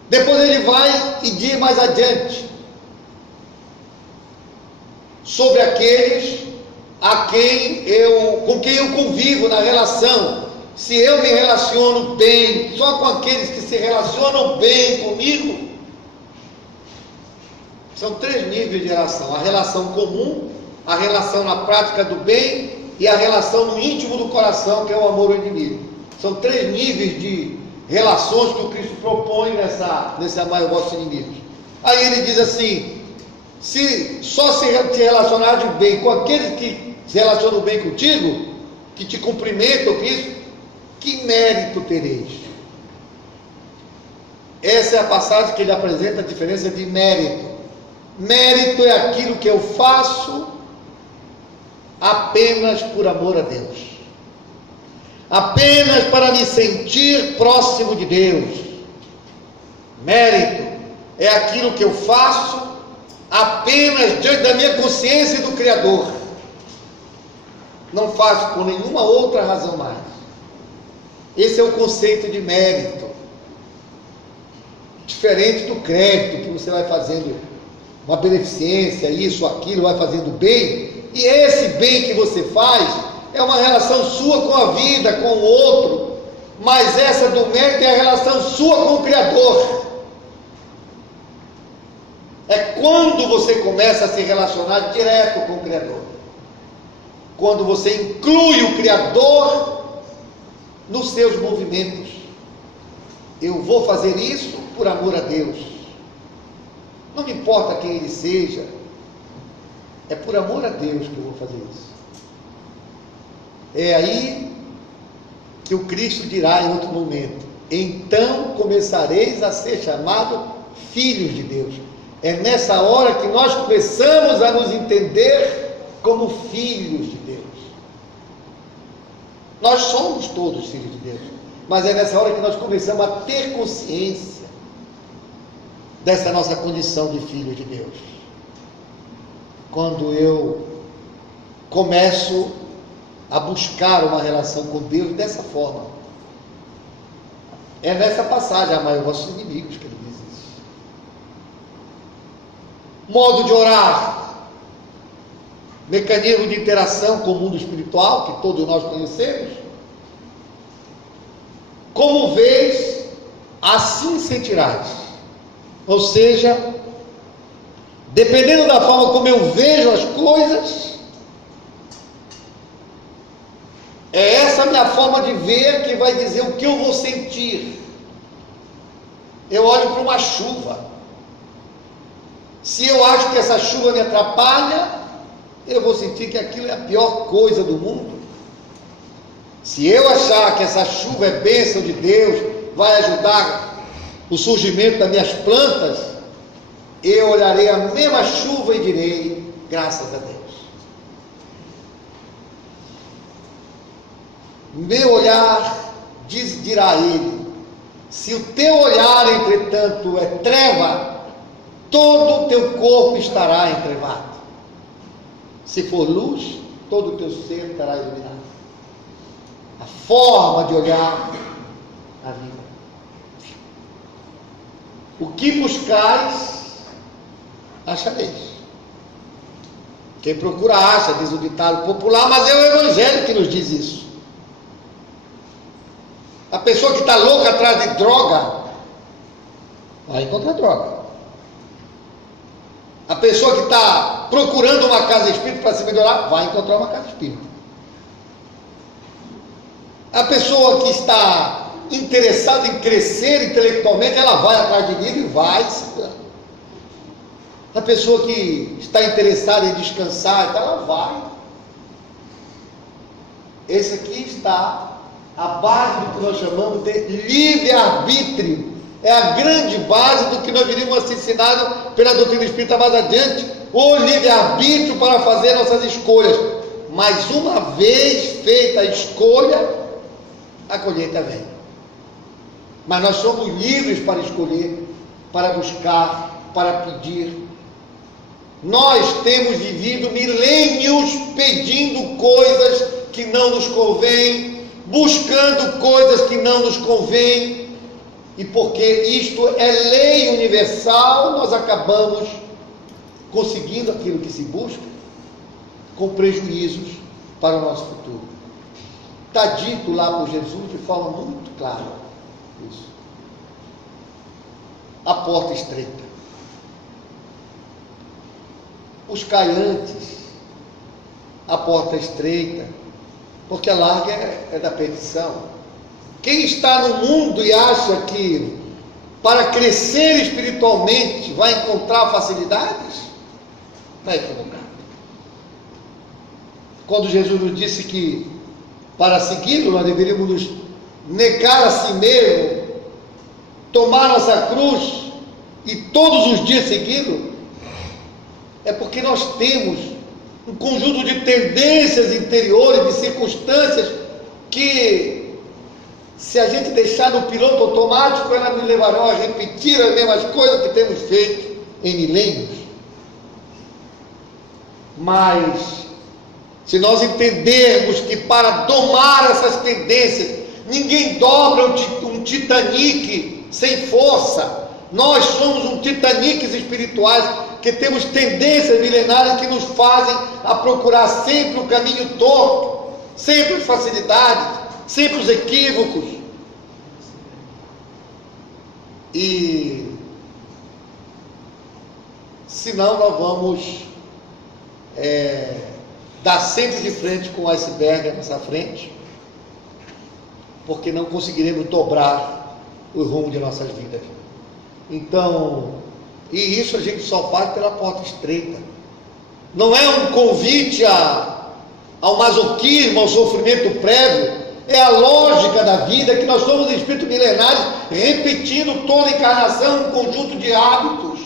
Depois ele vai e diz mais adiante sobre aqueles com quem eu convivo na relação. Se eu me relaciono bem só com aqueles que se relacionam bem comigo, são 3 níveis de relação: a relação comum, a relação na prática do bem e a relação no íntimo do coração, que é o amor ao inimigo. São 3 níveis de relações que o Cristo propõe nesse amar os vossos inimigos. Aí ele diz assim: se só se relacionar de bem com aqueles que se relacionam bem contigo, que te cumprimentam, Cristo, que mérito tereis? Essa é a passagem que ele apresenta a diferença de mérito. Mérito é aquilo que eu faço apenas por amor a Deus, apenas para me sentir próximo de Deus. Mérito é aquilo que eu faço apenas diante da minha consciência e do Criador. Não faço por nenhuma outra razão mais. Esse é o conceito de mérito, diferente do crédito, que você vai fazendo uma beneficência, isso, aquilo, vai fazendo bem, e esse bem que você faz é uma relação sua com a vida, com o outro, mas essa do mérito é a relação sua com o Criador. É quando você começa a se relacionar direto com o Criador, quando você inclui o Criador nos seus movimentos. Eu vou fazer isso por amor a Deus, não me importa quem ele seja, é por amor a Deus que eu vou fazer isso. É aí que o Cristo dirá em outro momento: então começareis a ser chamados filhos de Deus. É nessa hora que nós começamos a nos entender como filhos de Deus. Nós somos todos filhos de Deus, mas é nessa hora que nós começamos a ter consciência dessa nossa condição de filho de Deus. Quando eu começo a buscar uma relação com Deus dessa forma. É nessa passagem: amai os vossos inimigos, que ele diz isso. Modo de orar, mecanismo de interação com o mundo espiritual, que todos nós conhecemos. Como vês, assim sentirás. Ou seja, dependendo da forma como eu vejo as coisas, é essa minha forma de ver que vai dizer o que eu vou sentir. Eu olho para uma chuva. Se eu acho que essa chuva me atrapalha, eu vou sentir que aquilo é a pior coisa do mundo. Se eu achar que essa chuva é bênção de Deus, vai ajudar o surgimento das minhas plantas, eu olharei a mesma chuva e direi: graças a Deus. Meu olhar dirá a ele: se o teu olhar, entretanto, é treva, todo o teu corpo estará entrevado. Se for luz, todo o teu ser estará iluminado. A forma de olhar a vida. O que buscais, achareis. Quem procura acha, diz o ditado popular, mas é o Evangelho que nos diz isso. A pessoa que está louca atrás de droga, vai encontrar droga. A pessoa que está procurando uma casa espírita para se melhorar, vai encontrar uma casa espírita. A pessoa que está interessada em crescer intelectualmente, ela vai atrás de livro e vai se curar. A pessoa que está interessada em descansar, então ela vai. Esse aqui está a base do que nós chamamos de livre-arbítrio. É a grande base do que nós viríamos a ser ensinado pela doutrina espírita mais adiante. O livre-arbítrio para fazer nossas escolhas. Mas uma vez feita a escolha, a colheita vem. Mas nós somos livres para escolher, para buscar, para pedir. Nós temos vivido milênios pedindo coisas que não nos convêm, buscando coisas que não nos convêm, e porque isto é lei universal, nós acabamos conseguindo aquilo que se busca, com prejuízos para o nosso futuro. Está dito lá por Jesus de forma muito clara isso. A porta estreita. Os caiantes, a porta estreita, porque a larga é da perdição. Quem está no mundo e acha que para crescer espiritualmente vai encontrar facilidades, está equivocado. Quando Jesus nos disse que para segui-lo nós deveríamos nos negar a si mesmo, tomar nossa cruz e todos os dias segui-lo, é porque nós temos um conjunto de tendências interiores, de circunstâncias que, se a gente deixar no piloto automático, elas nos levarão a repetir as mesmas coisas que temos feito em milênios. Mas, se nós entendermos que para domar essas tendências, ninguém dobra um Titanic sem força. Nós somos um Titanics espirituais que temos tendências milenares que nos fazem a procurar sempre o caminho torto, sempre as facilidades, sempre os equívocos. E senão nós vamos dar sempre de frente com o iceberg à nossa frente, porque não conseguiremos dobrar o rumo de nossas vidas. Então, e isso a gente só faz pela porta estreita. Não é um convite ao masoquismo, ao sofrimento prévio. É a lógica da vida, que nós somos espíritos milenares, repetindo toda encarnação um conjunto de hábitos.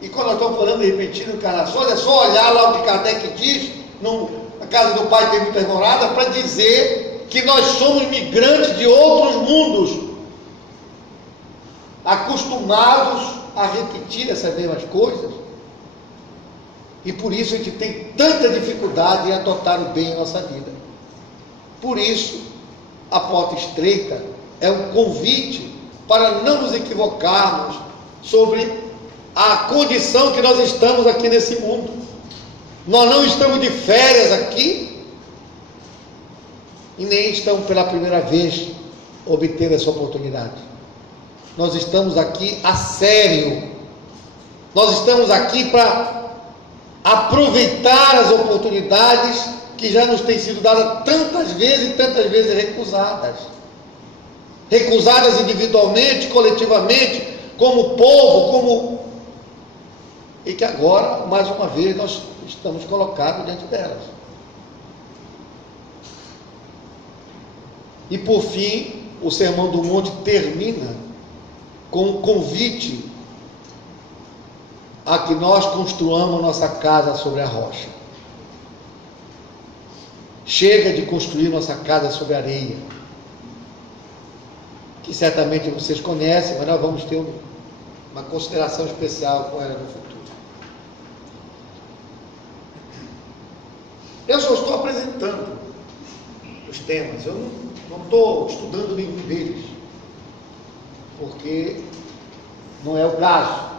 E quando nós estamos falando de repetindo encarnações, é só olhar lá o que Kardec diz, casa do Pai tem muitas moradas, para dizer que nós somos migrantes de outros mundos, acostumados a repetir essas mesmas coisas, e por isso a gente tem tanta dificuldade em adotar o bem em nossa vida. Por isso, a porta estreita é um convite para não nos equivocarmos sobre a condição que nós estamos aqui nesse mundo. Nós não estamos de férias aqui, e nem estamos pela primeira vez obtendo essa oportunidade. Nós estamos aqui a sério. Nós estamos aqui para aproveitar as oportunidades que já nos têm sido dadas tantas vezes e tantas vezes recusadas. Recusadas individualmente, coletivamente, como povo, e que agora, mais uma vez, nós estamos colocados diante delas. E por fim, o Sermão do Monte termina com um convite a que nós construamos nossa casa sobre a rocha. Chega de construir nossa casa sobre a areia, que certamente vocês conhecem, mas nós vamos ter uma consideração especial com ela no futuro. Eu só estou apresentando os temas, eu não estou estudando nenhum deles, porque não é o caso.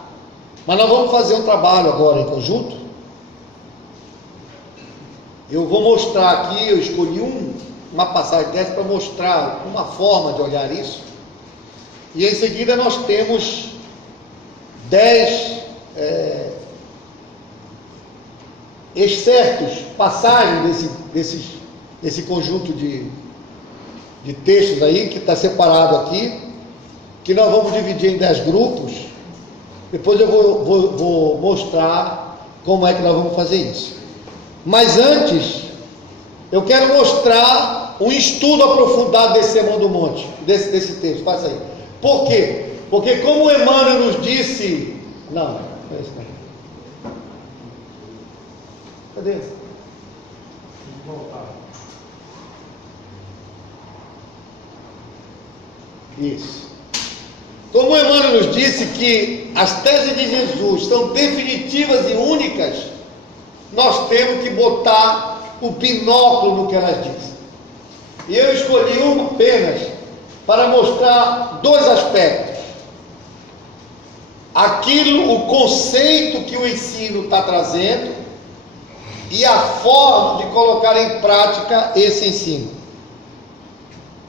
Mas nós vamos fazer um trabalho agora em conjunto. Eu vou mostrar aqui, eu escolhi uma passagem dessa para mostrar uma forma de olhar isso. E em seguida nós temos 10 excertos, passagens desse conjunto de textos aí, que está separado aqui, que nós vamos dividir em 10 grupos. Depois eu vou mostrar como é que nós vamos fazer isso. Mas antes, eu quero mostrar um estudo aprofundado desse Sermão do Monte, desse texto. Passa aí. Por quê? Porque como Emmanuel nos disse... Não é isso não. Cadê? Isso. Como Emmanuel nos disse que as teses de Jesus são definitivas e únicas, nós temos que botar o binóculo no que elas dizem. E eu escolhi uma apenas para mostrar 2 aspectos. O conceito que o ensino está trazendo e a forma de colocar em prática esse ensino,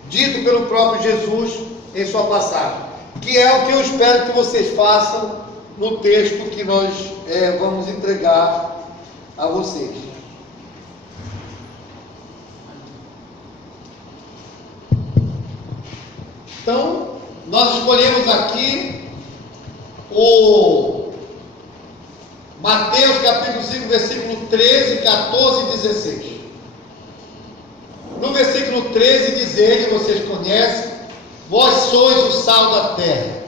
dito pelo próprio Jesus em sua passagem, que é o que eu espero que vocês façam no texto que nós vamos entregar a vocês. Então, nós escolhemos aqui o Mateus capítulo 5, versículo 13, 14 e 16. No versículo 13 diz ele, vocês conhecem: vós sois o sal da terra.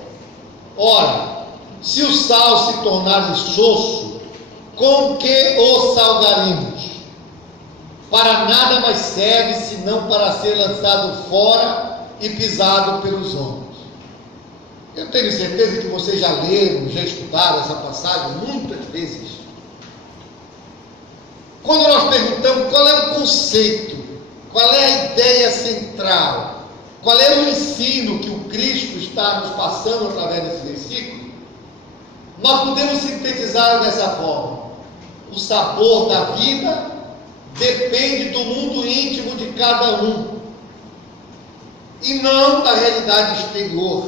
Ora, se o sal se tornar insosso, com que o salgaremos? Para nada mais serve, senão para ser lançado fora e pisado pelos homens. Eu tenho certeza que vocês já leram, já estudaram essa passagem muitas vezes. Quando nós perguntamos qual é o conceito, qual é a ideia central, qual é o ensino que o Cristo está nos passando através desse versículo, nós podemos sintetizar dessa forma: o sabor da vida depende do mundo íntimo de cada um, e não da realidade exterior,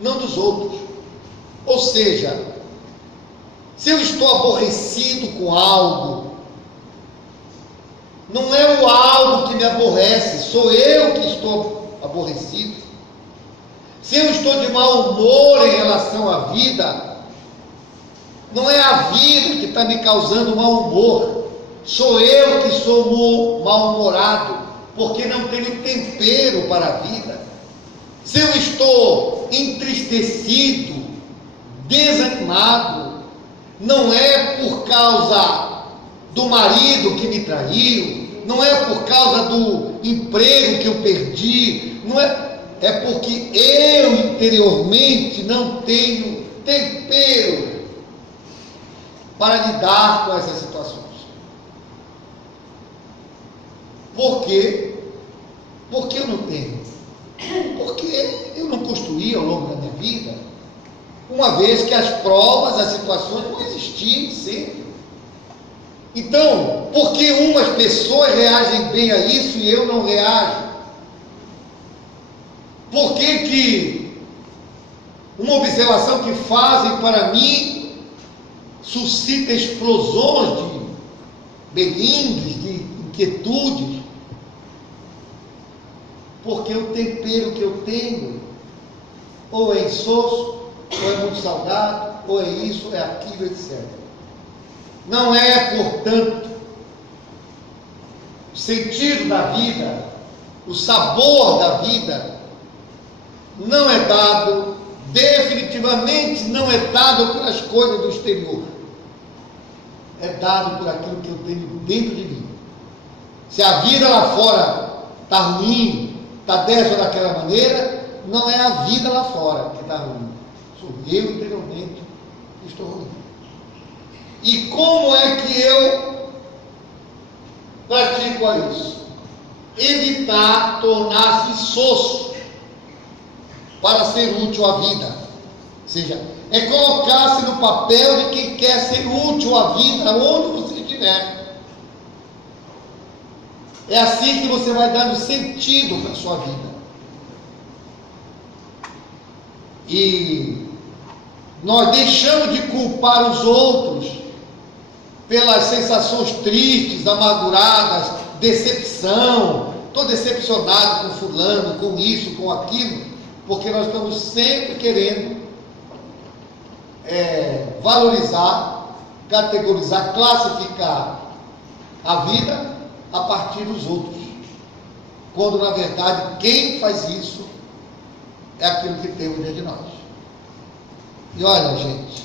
não dos outros. Ou seja, se eu estou aborrecido com algo, não é o algo que me aborrece, sou eu que estou aborrecido. Se eu estou de mau humor em relação à vida, não é a vida que está me causando mau humor, sou eu que sou mal-humorado, porque não tenho tempero para a vida. Se eu estou entristecido, desanimado, não é por causa do marido que me traiu, não é por causa do emprego que eu perdi, não é porque eu interiormente não tenho tempero para lidar com essas situações. Por quê? Porque eu não tenho. Porque eu não construí ao longo da minha vida, uma vez que as provas, as situações não existiam sempre. Então, por que umas pessoas reagem bem a isso e eu não reajo? Por que uma observação que fazem para mim suscita explosões de melindres, de inquietudes? Porque o tempero que eu tenho, ou é insosso, ou é muito salgado, ou é isso, é aquilo, etc. Não é, portanto, o sentido da vida, o sabor da vida, não é dado, definitivamente não é dado pelas coisas do exterior. É dado por aquilo que eu tenho dentro de mim. Se a vida lá fora está ruim, está dessa ou daquela maneira, não é a vida lá fora que está ruim. Sou eu interiormente que estou ruim. E como é que eu pratico isso? Evitar tornar-se insosso para ser útil à vida. Ou seja, é colocar-se no papel de quem quer ser útil à vida, onde você estiver. É assim que você vai dando sentido para a sua vida. E nós deixamos de culpar os outros pelas sensações tristes, amarguradas, decepção. Estou decepcionado com fulano, com isso, com aquilo, porque nós estamos sempre querendo valorizar, categorizar, classificar a vida a partir dos outros, quando na verdade quem faz isso é aquilo que temos dentro de nós. E olha, gente,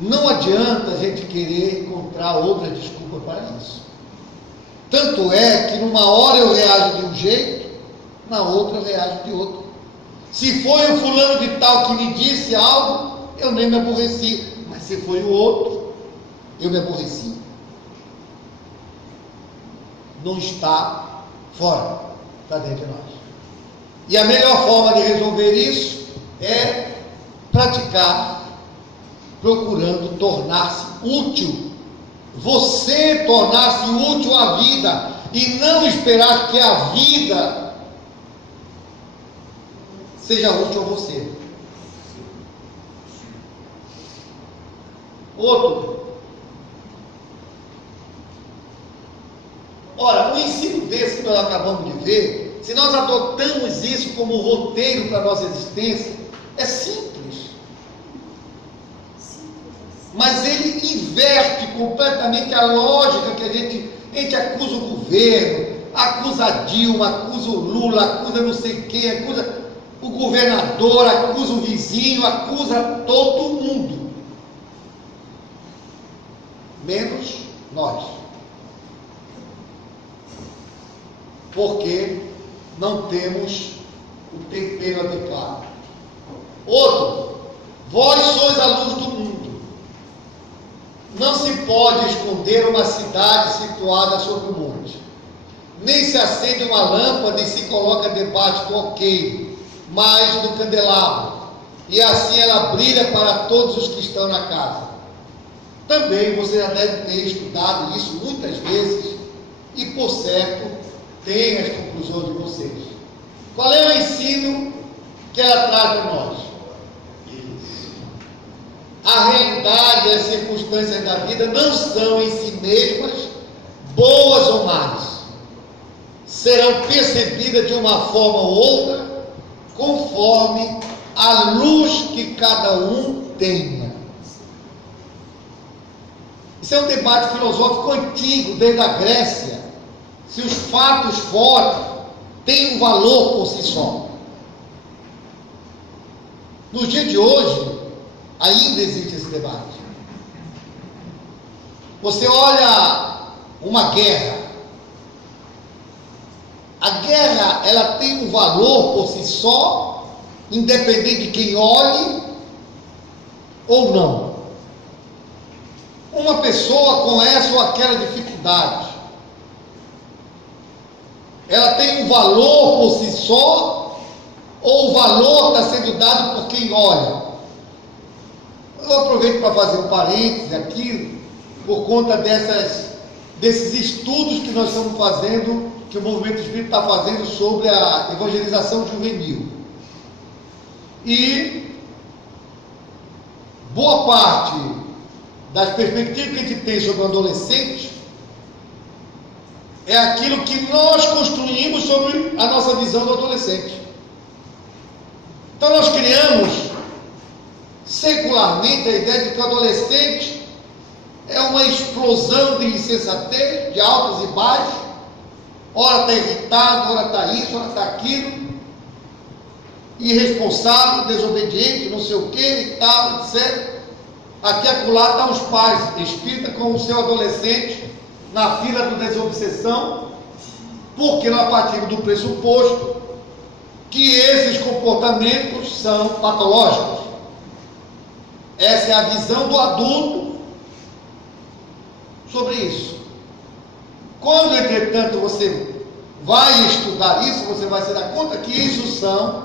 não adianta a gente querer encontrar outra desculpa para isso. Tanto é que numa hora eu reajo de um jeito, na outra eu reajo de outro. Se foi o fulano de tal que me disse algo, eu nem me aborreci, mas se foi o outro, eu me aborreci. Não está fora, está dentro de nós. E a melhor forma de resolver isso é praticar, procurando tornar-se útil. Você tornar-se útil à vida e não esperar que a vida seja útil a você. Outro. Ora, um ensino desse que nós acabamos de ver, se nós adotamos isso como roteiro para a nossa existência, é simples. Mas ele inverte completamente a lógica que a gente acusa o governo, acusa a Dilma, acusa o Lula, acusa não sei quem, acusa o governador, acusa o vizinho, acusa todo mundo. Menos nós. Porque não temos o tempero adequado. Outro, vós sois a luz do mundo. Não se pode esconder uma cidade situada sobre o monte. Nem se acende uma lâmpada e se coloca debaixo do alqueire, mas do candelabro. E assim ela brilha para todos os que estão na casa. Também você já deve ter estudado isso muitas vezes e, por certo, tem as conclusões de vocês. Qual é o ensino que ela traz para nós? A realidade e as circunstâncias da vida não são em si mesmas boas ou más. Serão percebidas de uma forma ou outra, conforme a luz que cada um tenha. Isso é um debate filosófico antigo, desde a Grécia. Se os fatos fora têm um valor por si só. No dia de hoje, ainda existe esse debate. Você olha uma guerra, A guerra, ela tem um valor por si só, independente de quem olhe ou não. Uma pessoa com essa ou aquela dificuldade, ela tem um valor por si só, ou o valor está sendo dado por quem olha? Eu aproveito para fazer um parêntese aqui, por conta desses estudos que nós estamos fazendo, que o Movimento Espírita está fazendo sobre a evangelização juvenil. E boa parte das perspectivas que a gente tem sobre o adolescente é aquilo que nós construímos sobre a nossa visão do adolescente. Então nós criamos secularmente a ideia de que o adolescente é uma explosão de insensatez, de altos e baixos, ora está irritado, ora está isso, ora está aquilo, irresponsável, desobediente, não sei o que e tal, etc. Aqui acolá estão os pais espíritas com o seu adolescente na fila do desobsessão, porque nós partimos do pressuposto que esses comportamentos são patológicos. Essa é a visão do adulto sobre isso. Quando, entretanto, você vai estudar isso, você vai se dar conta que isso são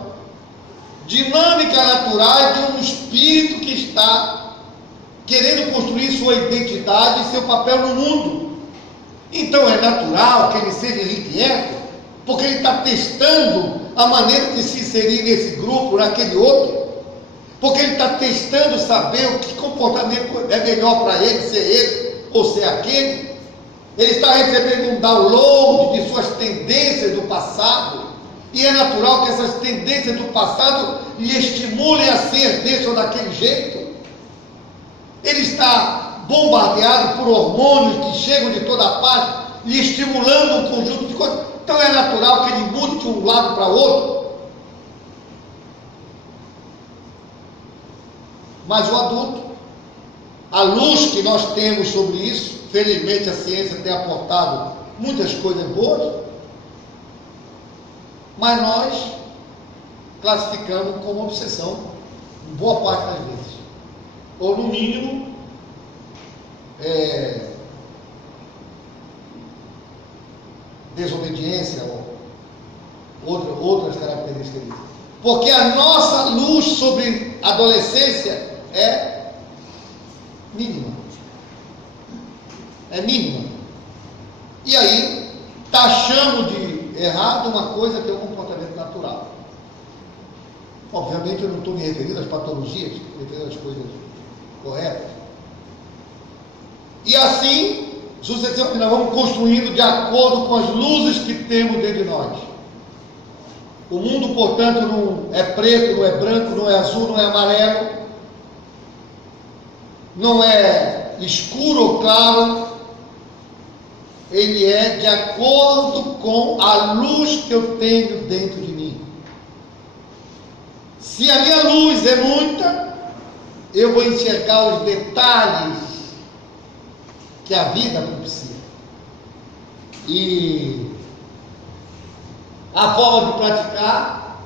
dinâmicas naturais de um espírito que está querendo construir sua identidade e seu papel no mundo. Então é natural que ele seja irrequieto, porque ele está testando a maneira de se inserir nesse grupo, naquele outro, porque ele está testando saber o que comportamento é melhor para ele, ser ele ou ser aquele. Ele está recebendo um download de suas tendências do passado, e é natural que essas tendências do passado lhe estimulem a ser desse ou daquele jeito. Ele está bombardeado por hormônios que chegam de toda parte, lhe estimulando um conjunto de coisas. Então é natural que ele mude de um lado para outro. Mas o adulto, a luz que nós temos sobre isso, felizmente a ciência tem aportado muitas coisas boas, mas nós classificamos como obsessão, boa parte das vezes. Ou no mínimo, desobediência, ou outras características disso. Porque a nossa luz sobre a adolescência é mínima. É mínima. E aí, taxamos de errado uma coisa que é um comportamento natural. Obviamente eu não estou me referindo às patologias, estou me referindo às coisas corretas. E assim, sucessivamente, nós vamos construindo de acordo com as luzes que temos dentro de nós. O mundo, portanto, não é preto, não é branco, não é azul, não é amarelo, não é escuro ou claro. Ele é de acordo com a luz que eu tenho dentro de mim. Se a minha luz é muita, eu vou enxergar os detalhes que a vida propicia. E a forma de praticar,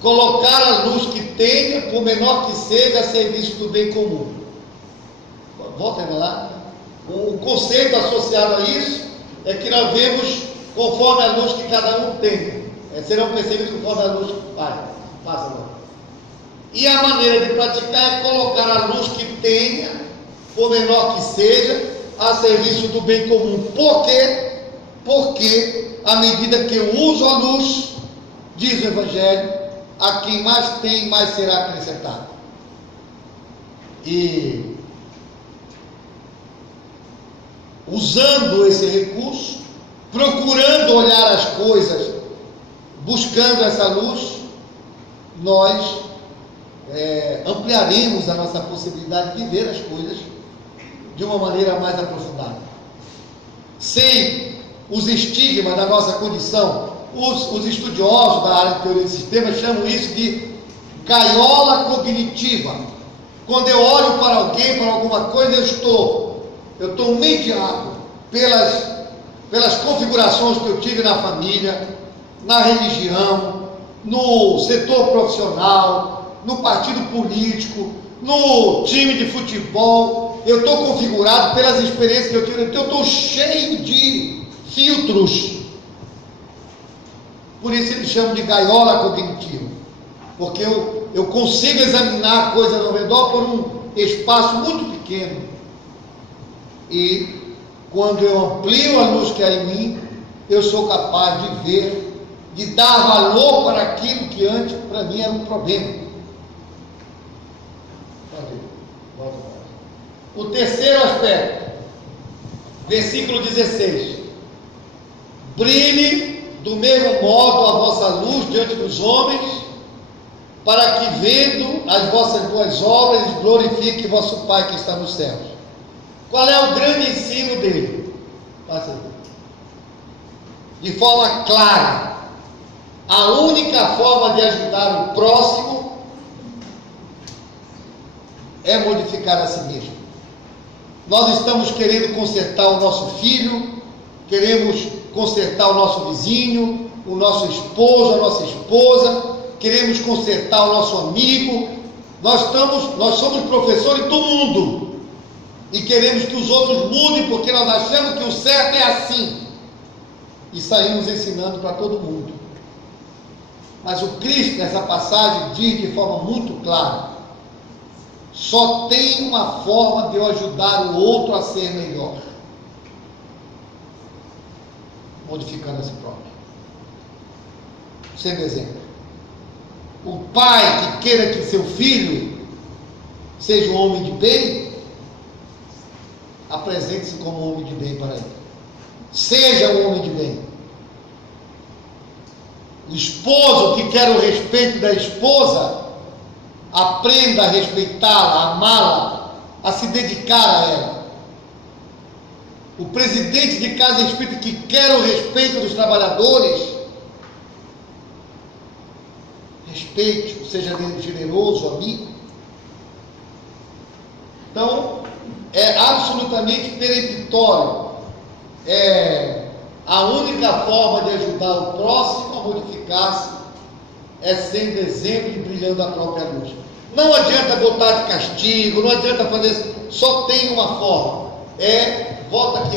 colocar a luz que tenha, por menor que seja, a serviço do bem comum. Volta lá. O conceito associado a isso é que nós vemos conforme a luz que cada um tem. Serão percebidos conforme a luz que passa lá. E a maneira de praticar é colocar a luz que tenha, por menor que seja, a serviço do bem comum. Por quê? Porque à medida que eu uso a luz, diz o Evangelho, a quem mais tem, mais será acrescentado. E usando esse recurso, procurando olhar as coisas, buscando essa luz, nós ampliaremos a nossa possibilidade de ver as coisas de uma maneira mais aprofundada. Sem os estigmas da nossa condição, os estudiosos da área de teoria de sistemas chamam isso de gaiola cognitiva. Quando eu olho para alguém, para alguma coisa, eu estou mediado pelas pelas configurações que eu tive na família, na religião, no setor profissional, no partido político, no time de futebol. Eu estou configurado pelas experiências que eu tive, então eu estou cheio de filtros. Por isso eles chamam de gaiola cognitiva, porque eu consigo examinar a coisa ao redor por um espaço muito pequeno. E quando eu amplio a luz que há em mim, eu sou capaz de ver, de dar valor para aquilo que antes para mim era um problema. O terceiro aspecto, versículo 16: brilhe do mesmo modo a vossa luz diante dos homens, para que, vendo as vossas boas obras, eles glorifiquem vosso Pai que está nos céus. Qual é o grande ensino dele? Passa aí. De forma clara, a única forma de ajudar o próximo é modificar a si mesmo. Nós estamos querendo consertar o nosso filho, queremos consertar o nosso vizinho, o nosso esposo, a nossa esposa, queremos consertar o nosso amigo. Nós somos professores do mundo e queremos que os outros mudem, porque nós achamos que o certo é assim e saímos ensinando para todo mundo. Mas o Cristo, nessa passagem, diz de forma muito clara: só tem uma forma de eu ajudar o outro a ser melhor: modificando a si próprio, sendo exemplo. O pai que queira que seu filho seja um homem de bem, apresente-se como um homem de bem para ele. Seja um homem de bem. O esposo que quer o respeito da esposa, aprenda a respeitá-la, a amá-la, a se dedicar a ela. O presidente de casa espírita que quer o respeito dos trabalhadores, respeite, seja generoso, amigo. Então, é absolutamente peremptório. A única forma de ajudar o próximo a modificar-se é sendo exemplo e brilhando a própria luz. Não adianta botar de castigo, não adianta fazer isso. Só tem uma forma. Volta aqui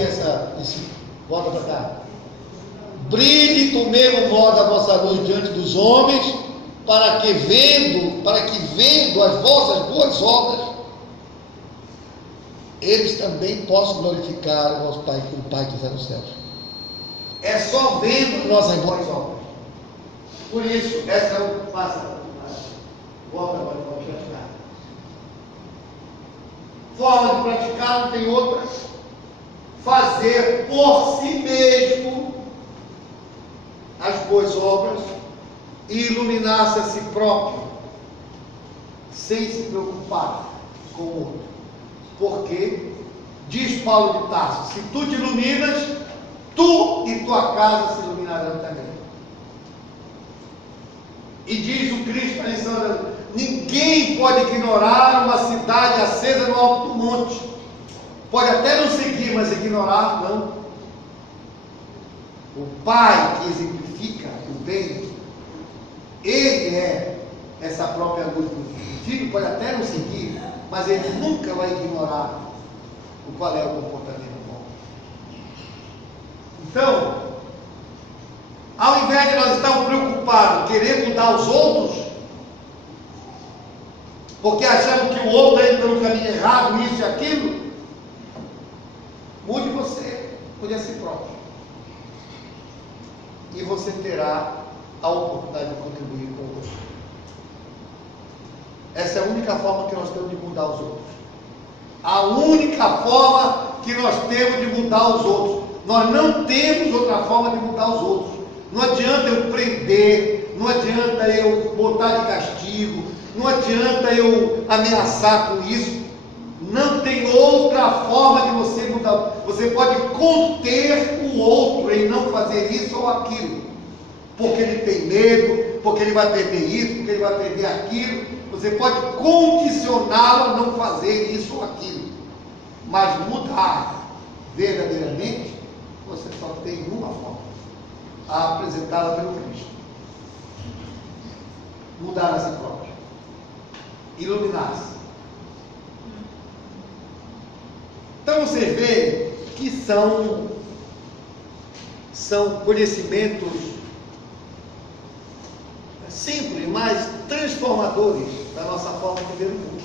volta para cá. Brilhe do mesmo modo a vossa luz diante dos homens, para que vendo as vossas boas obras, eles também possam glorificar o vosso Pai, o Pai que está nos céus. É só vendo nossas boas obras. Por isso, essa é o volta agora para praticar. Forma de praticar não tem outra. Fazer por si mesmo as boas obras e iluminar-se a si próprio, sem se preocupar com o outro. Porque, diz Paulo de Tarso, se tu te iluminas, tu e tua casa se iluminarão também. E diz o Cristo na lição: ninguém pode ignorar uma cidade acesa no alto do monte. Pode até não seguir, mas ignorar não. O Pai que exemplifica o bem, Ele é essa própria luz do Filho. O Filho pode até não seguir, mas ele nunca vai ignorar qual é o comportamento bom. Então, ao invés de nós estarmos preocupados, querendo mudar os outros, porque achamos que o outro está indo pelo caminho errado, isso e aquilo, mude você, mude a si próprio. E você terá a oportunidade de contribuir com o outro. Essa é a única forma que nós temos de mudar os outros. A única forma que nós temos de mudar os outros. Nós não temos outra forma de mudar os outros. Não adianta eu prender, não adianta eu botar de castigo, não adianta eu ameaçar com isso. Não tem outra forma de você mudar. Você pode conter o outro em não fazer isso ou aquilo, porque ele tem medo, porque ele vai perder isso, porque ele vai perder aquilo. Você pode condicioná-lo a não fazer isso ou aquilo, mas mudar verdadeiramente, você só tem uma forma, a apresentada pelo Cristo. Mudar a si próprio. Iluminar-se. Então vocês veem que são conhecimentos simples, mas transformadores da nossa forma de ver o mundo.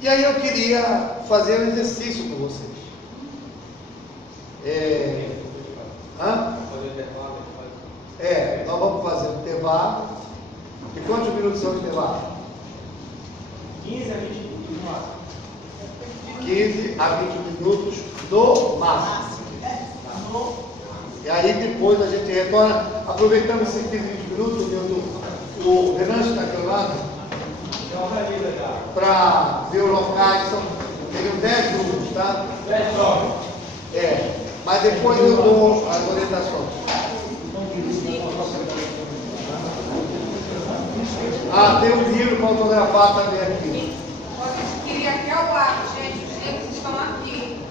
E aí eu queria fazer um exercício com vocês. Nós vamos fazer um intervalo. E quantos minutos são de intervalo? 15 a 20 minutos no máximo. 15 a 20 minutos no máximo. E aí depois a gente retorna, aproveitando esses 15, 20 minutos, o Renan está aqui ao lado, para ver os locais, teriam 10 grupos, tá? 10 jovens. Mas depois eu dou as orientações. Tem um livro para autografar também aqui. Queria aqui ao lado, gente, os livros estão aqui.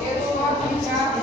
Eu estou aqui já.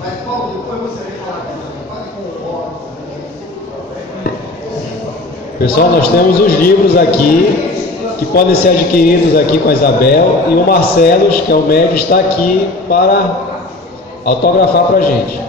Mas Paulo, depois você vem falar com o Rob. Pessoal, nós temos os livros aqui, que podem ser adquiridos aqui com a Isabel, e o Marcelo, que é o médico, está aqui para autografar para a gente.